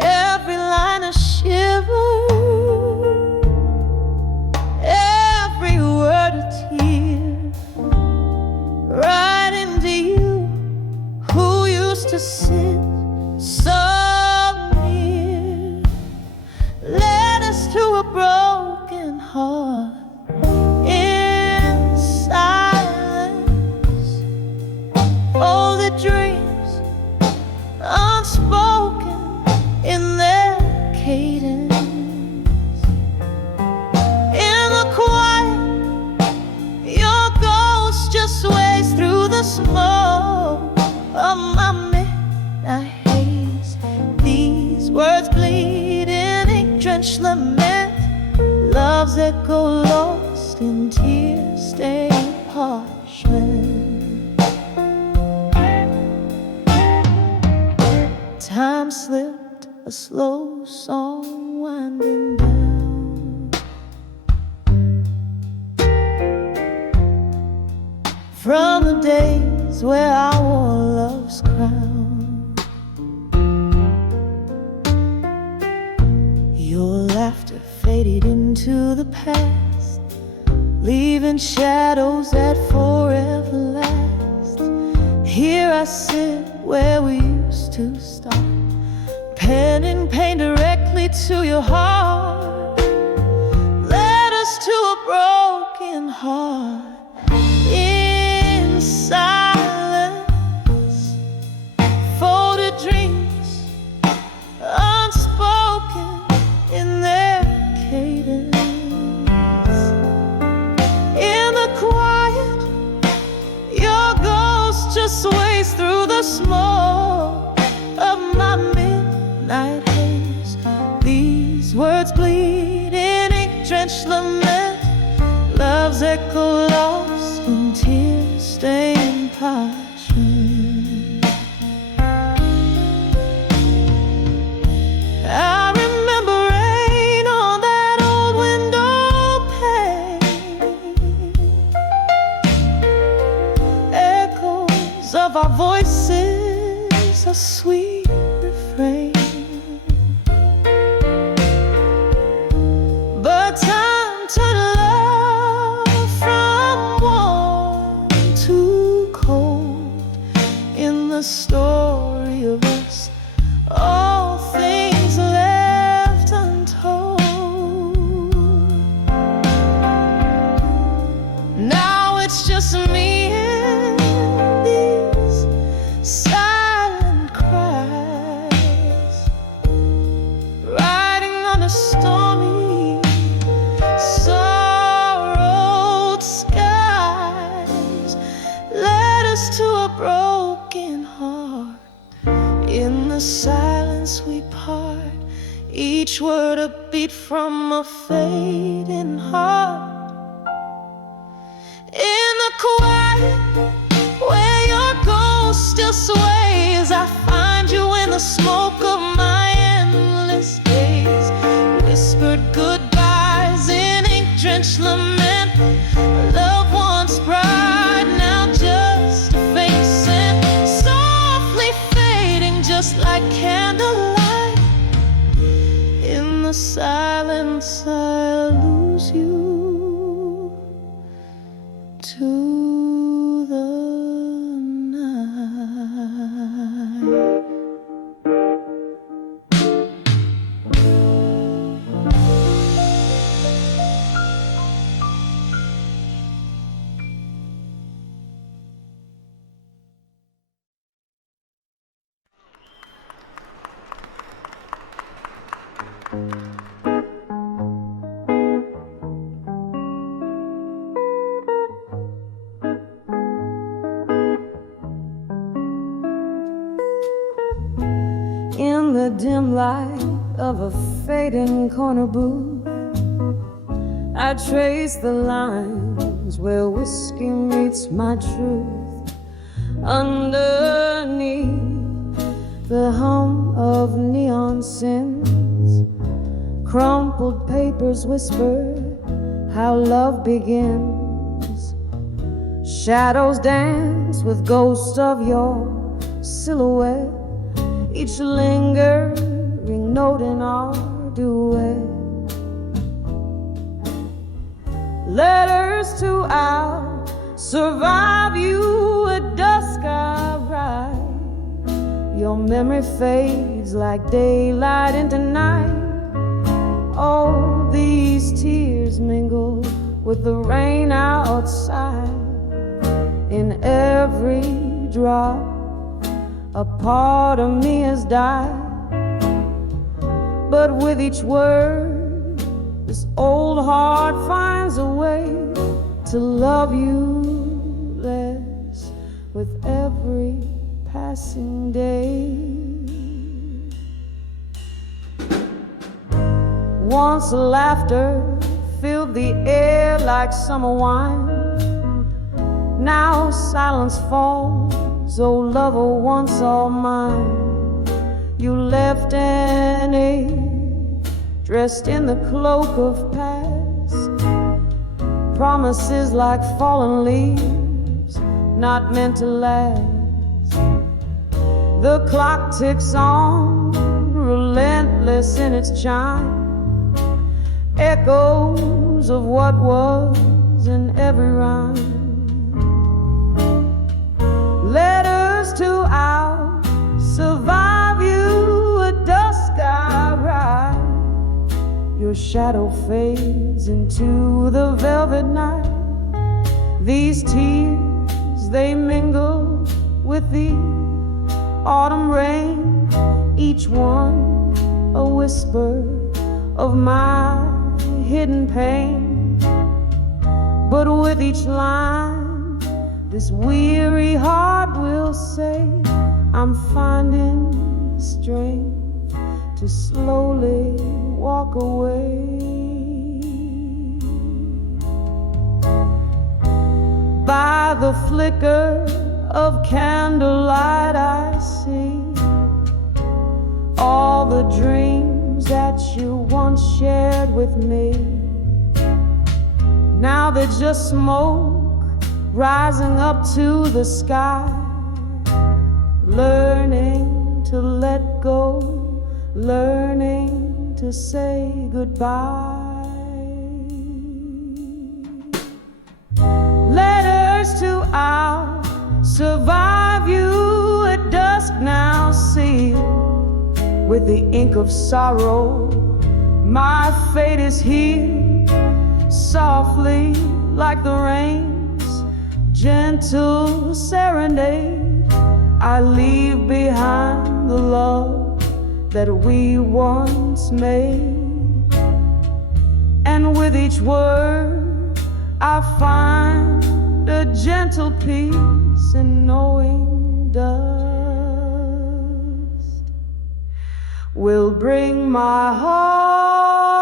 Every line a shiver, every word a tear, right into you who used to sit so near, led us to a broken heart in silence, folded dreams unspoken in their cadence. In the quiet, your ghost just sways through the smoke of my midnight haze. These words bleed in ink-drenched lament, love's echo lost in tear-stained parchment. Time slipped, a slow song winding down. From the days where I wore love's crown, your laughter faded into the past, leaving shadows that forever last. Here I sit where we used to start, penning pain directly to your heart. broken heart in silence, folded dreams unspoken in their cadence. In the quiet, your ghost just sways through the smoke of my midnight haze. These words bleed in ink-drenched lament, love's echo lost in tear-stained parchment. I remember rain on that old window pane, echoes of our voices, a sweet refrain. But time turned love from warm to cold. In the story of us, all things left untold. Now it's just me and these silent cries, riding on a stormy, sorrowed skies. Led us to a broken heart. In the silence we part, each word a beat from a fading heart. In the quiet, where your ghost still sways, I find you in the smoke of my endless days. Whispered goodbyes in ink-drenched lament, love once bright, now just a faint scent, softly fading just like candlelight. In the silence I lose you to the night. In the dim light of a fading corner booth, I trace the lines where whiskey meets my truth. Underneath the hum of neon sins, crumpled papers whisper how love begins. Shadows dance with ghosts of your silhouette, each lingering note in our duet. Letters to survive you at dusk I write. Your memory fades like daylight into night. All these tears mingle with the rain outside. In every drop a part of me has died. But with each word, this old heart finds a way to love you less with every passing day. Once laughter filled the air like summer wine. Now silence falls, oh lover once all mine. You left an age dressed in the cloak of past, promises like fallen leaves, not meant to last. The clock ticks on, relentless in its chime, echoes of what was in every rhyme. Letters to survive you at dusk I write. your shadow fades into the velvet night. These tears, they mingle with the autumn rain, each one a whisper of my hidden pain. But with each line, this weary heart will say, I'm finding strength to slowly walk away. By the flicker of candlelight I see all the dreams that you once shared with me. Now they're just smoke rising up to the sky, learning to let go, learning to say goodbye. Letters to I'll survive you at dusk now sealed with the ink of sorrow. My fate is here, softly like the rain's gentle serenade. I leave behind the love that we once made, and with each word I find a gentle peace in knowing dust will bring my heart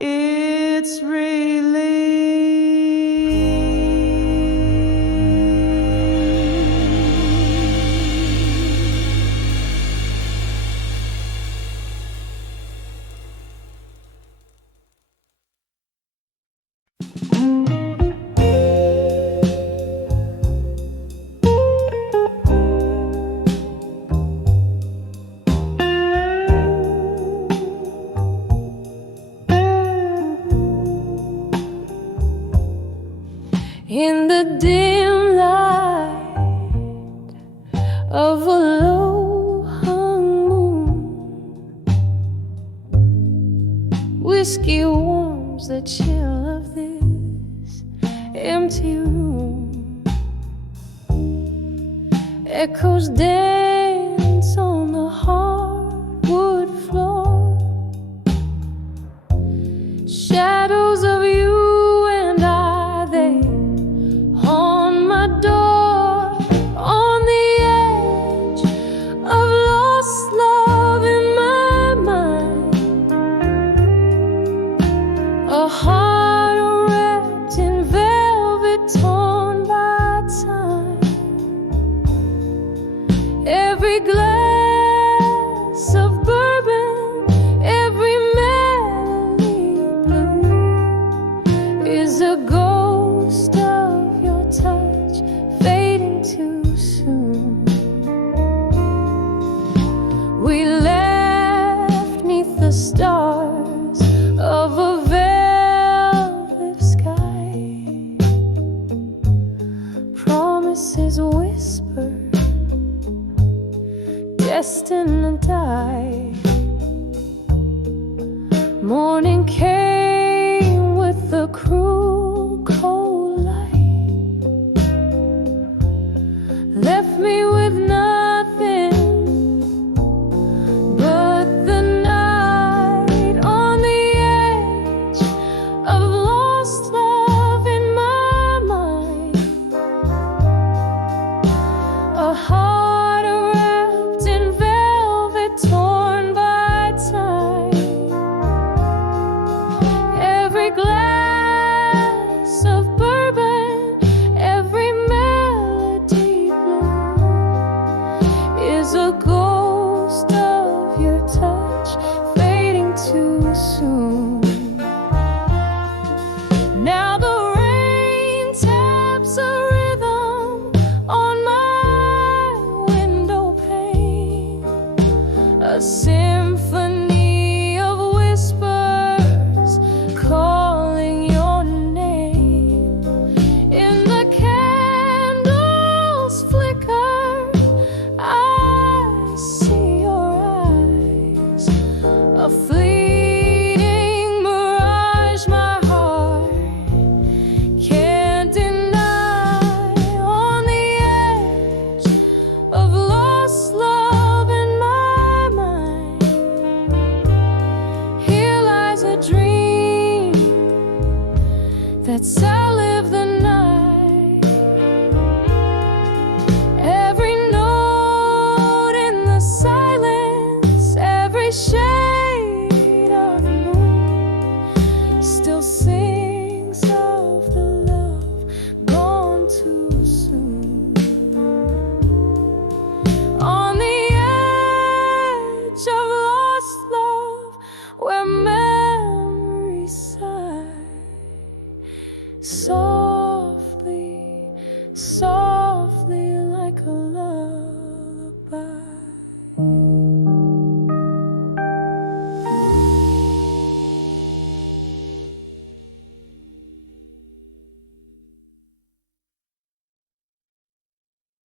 its relief. In the dim light of a low-hung moon, whiskey warms the chill of this empty room. Echoes dance on the hardwood floor. Shadows of you and I, they on my door, on the edge of lost love in my mind. A heart wrapped in velvet torn by time. Every glass of bourbon, every melody blue is a ghost of your touch fading too soon. We left 'neath the stars of a velvet sky. Promises whispered, destined to die. Morning came with the cruel cold light, left me with nothing but the night on the edge of lost love in my mind. A heart wrapped in velvet torn by time. Every glass of bourbon, every melody blue is a ghost of your touch fading too soon. Now the rain taps a rhythm on my window pane, a symphony of whispers calling your name. In the candle's flicker, I see your eyes we share.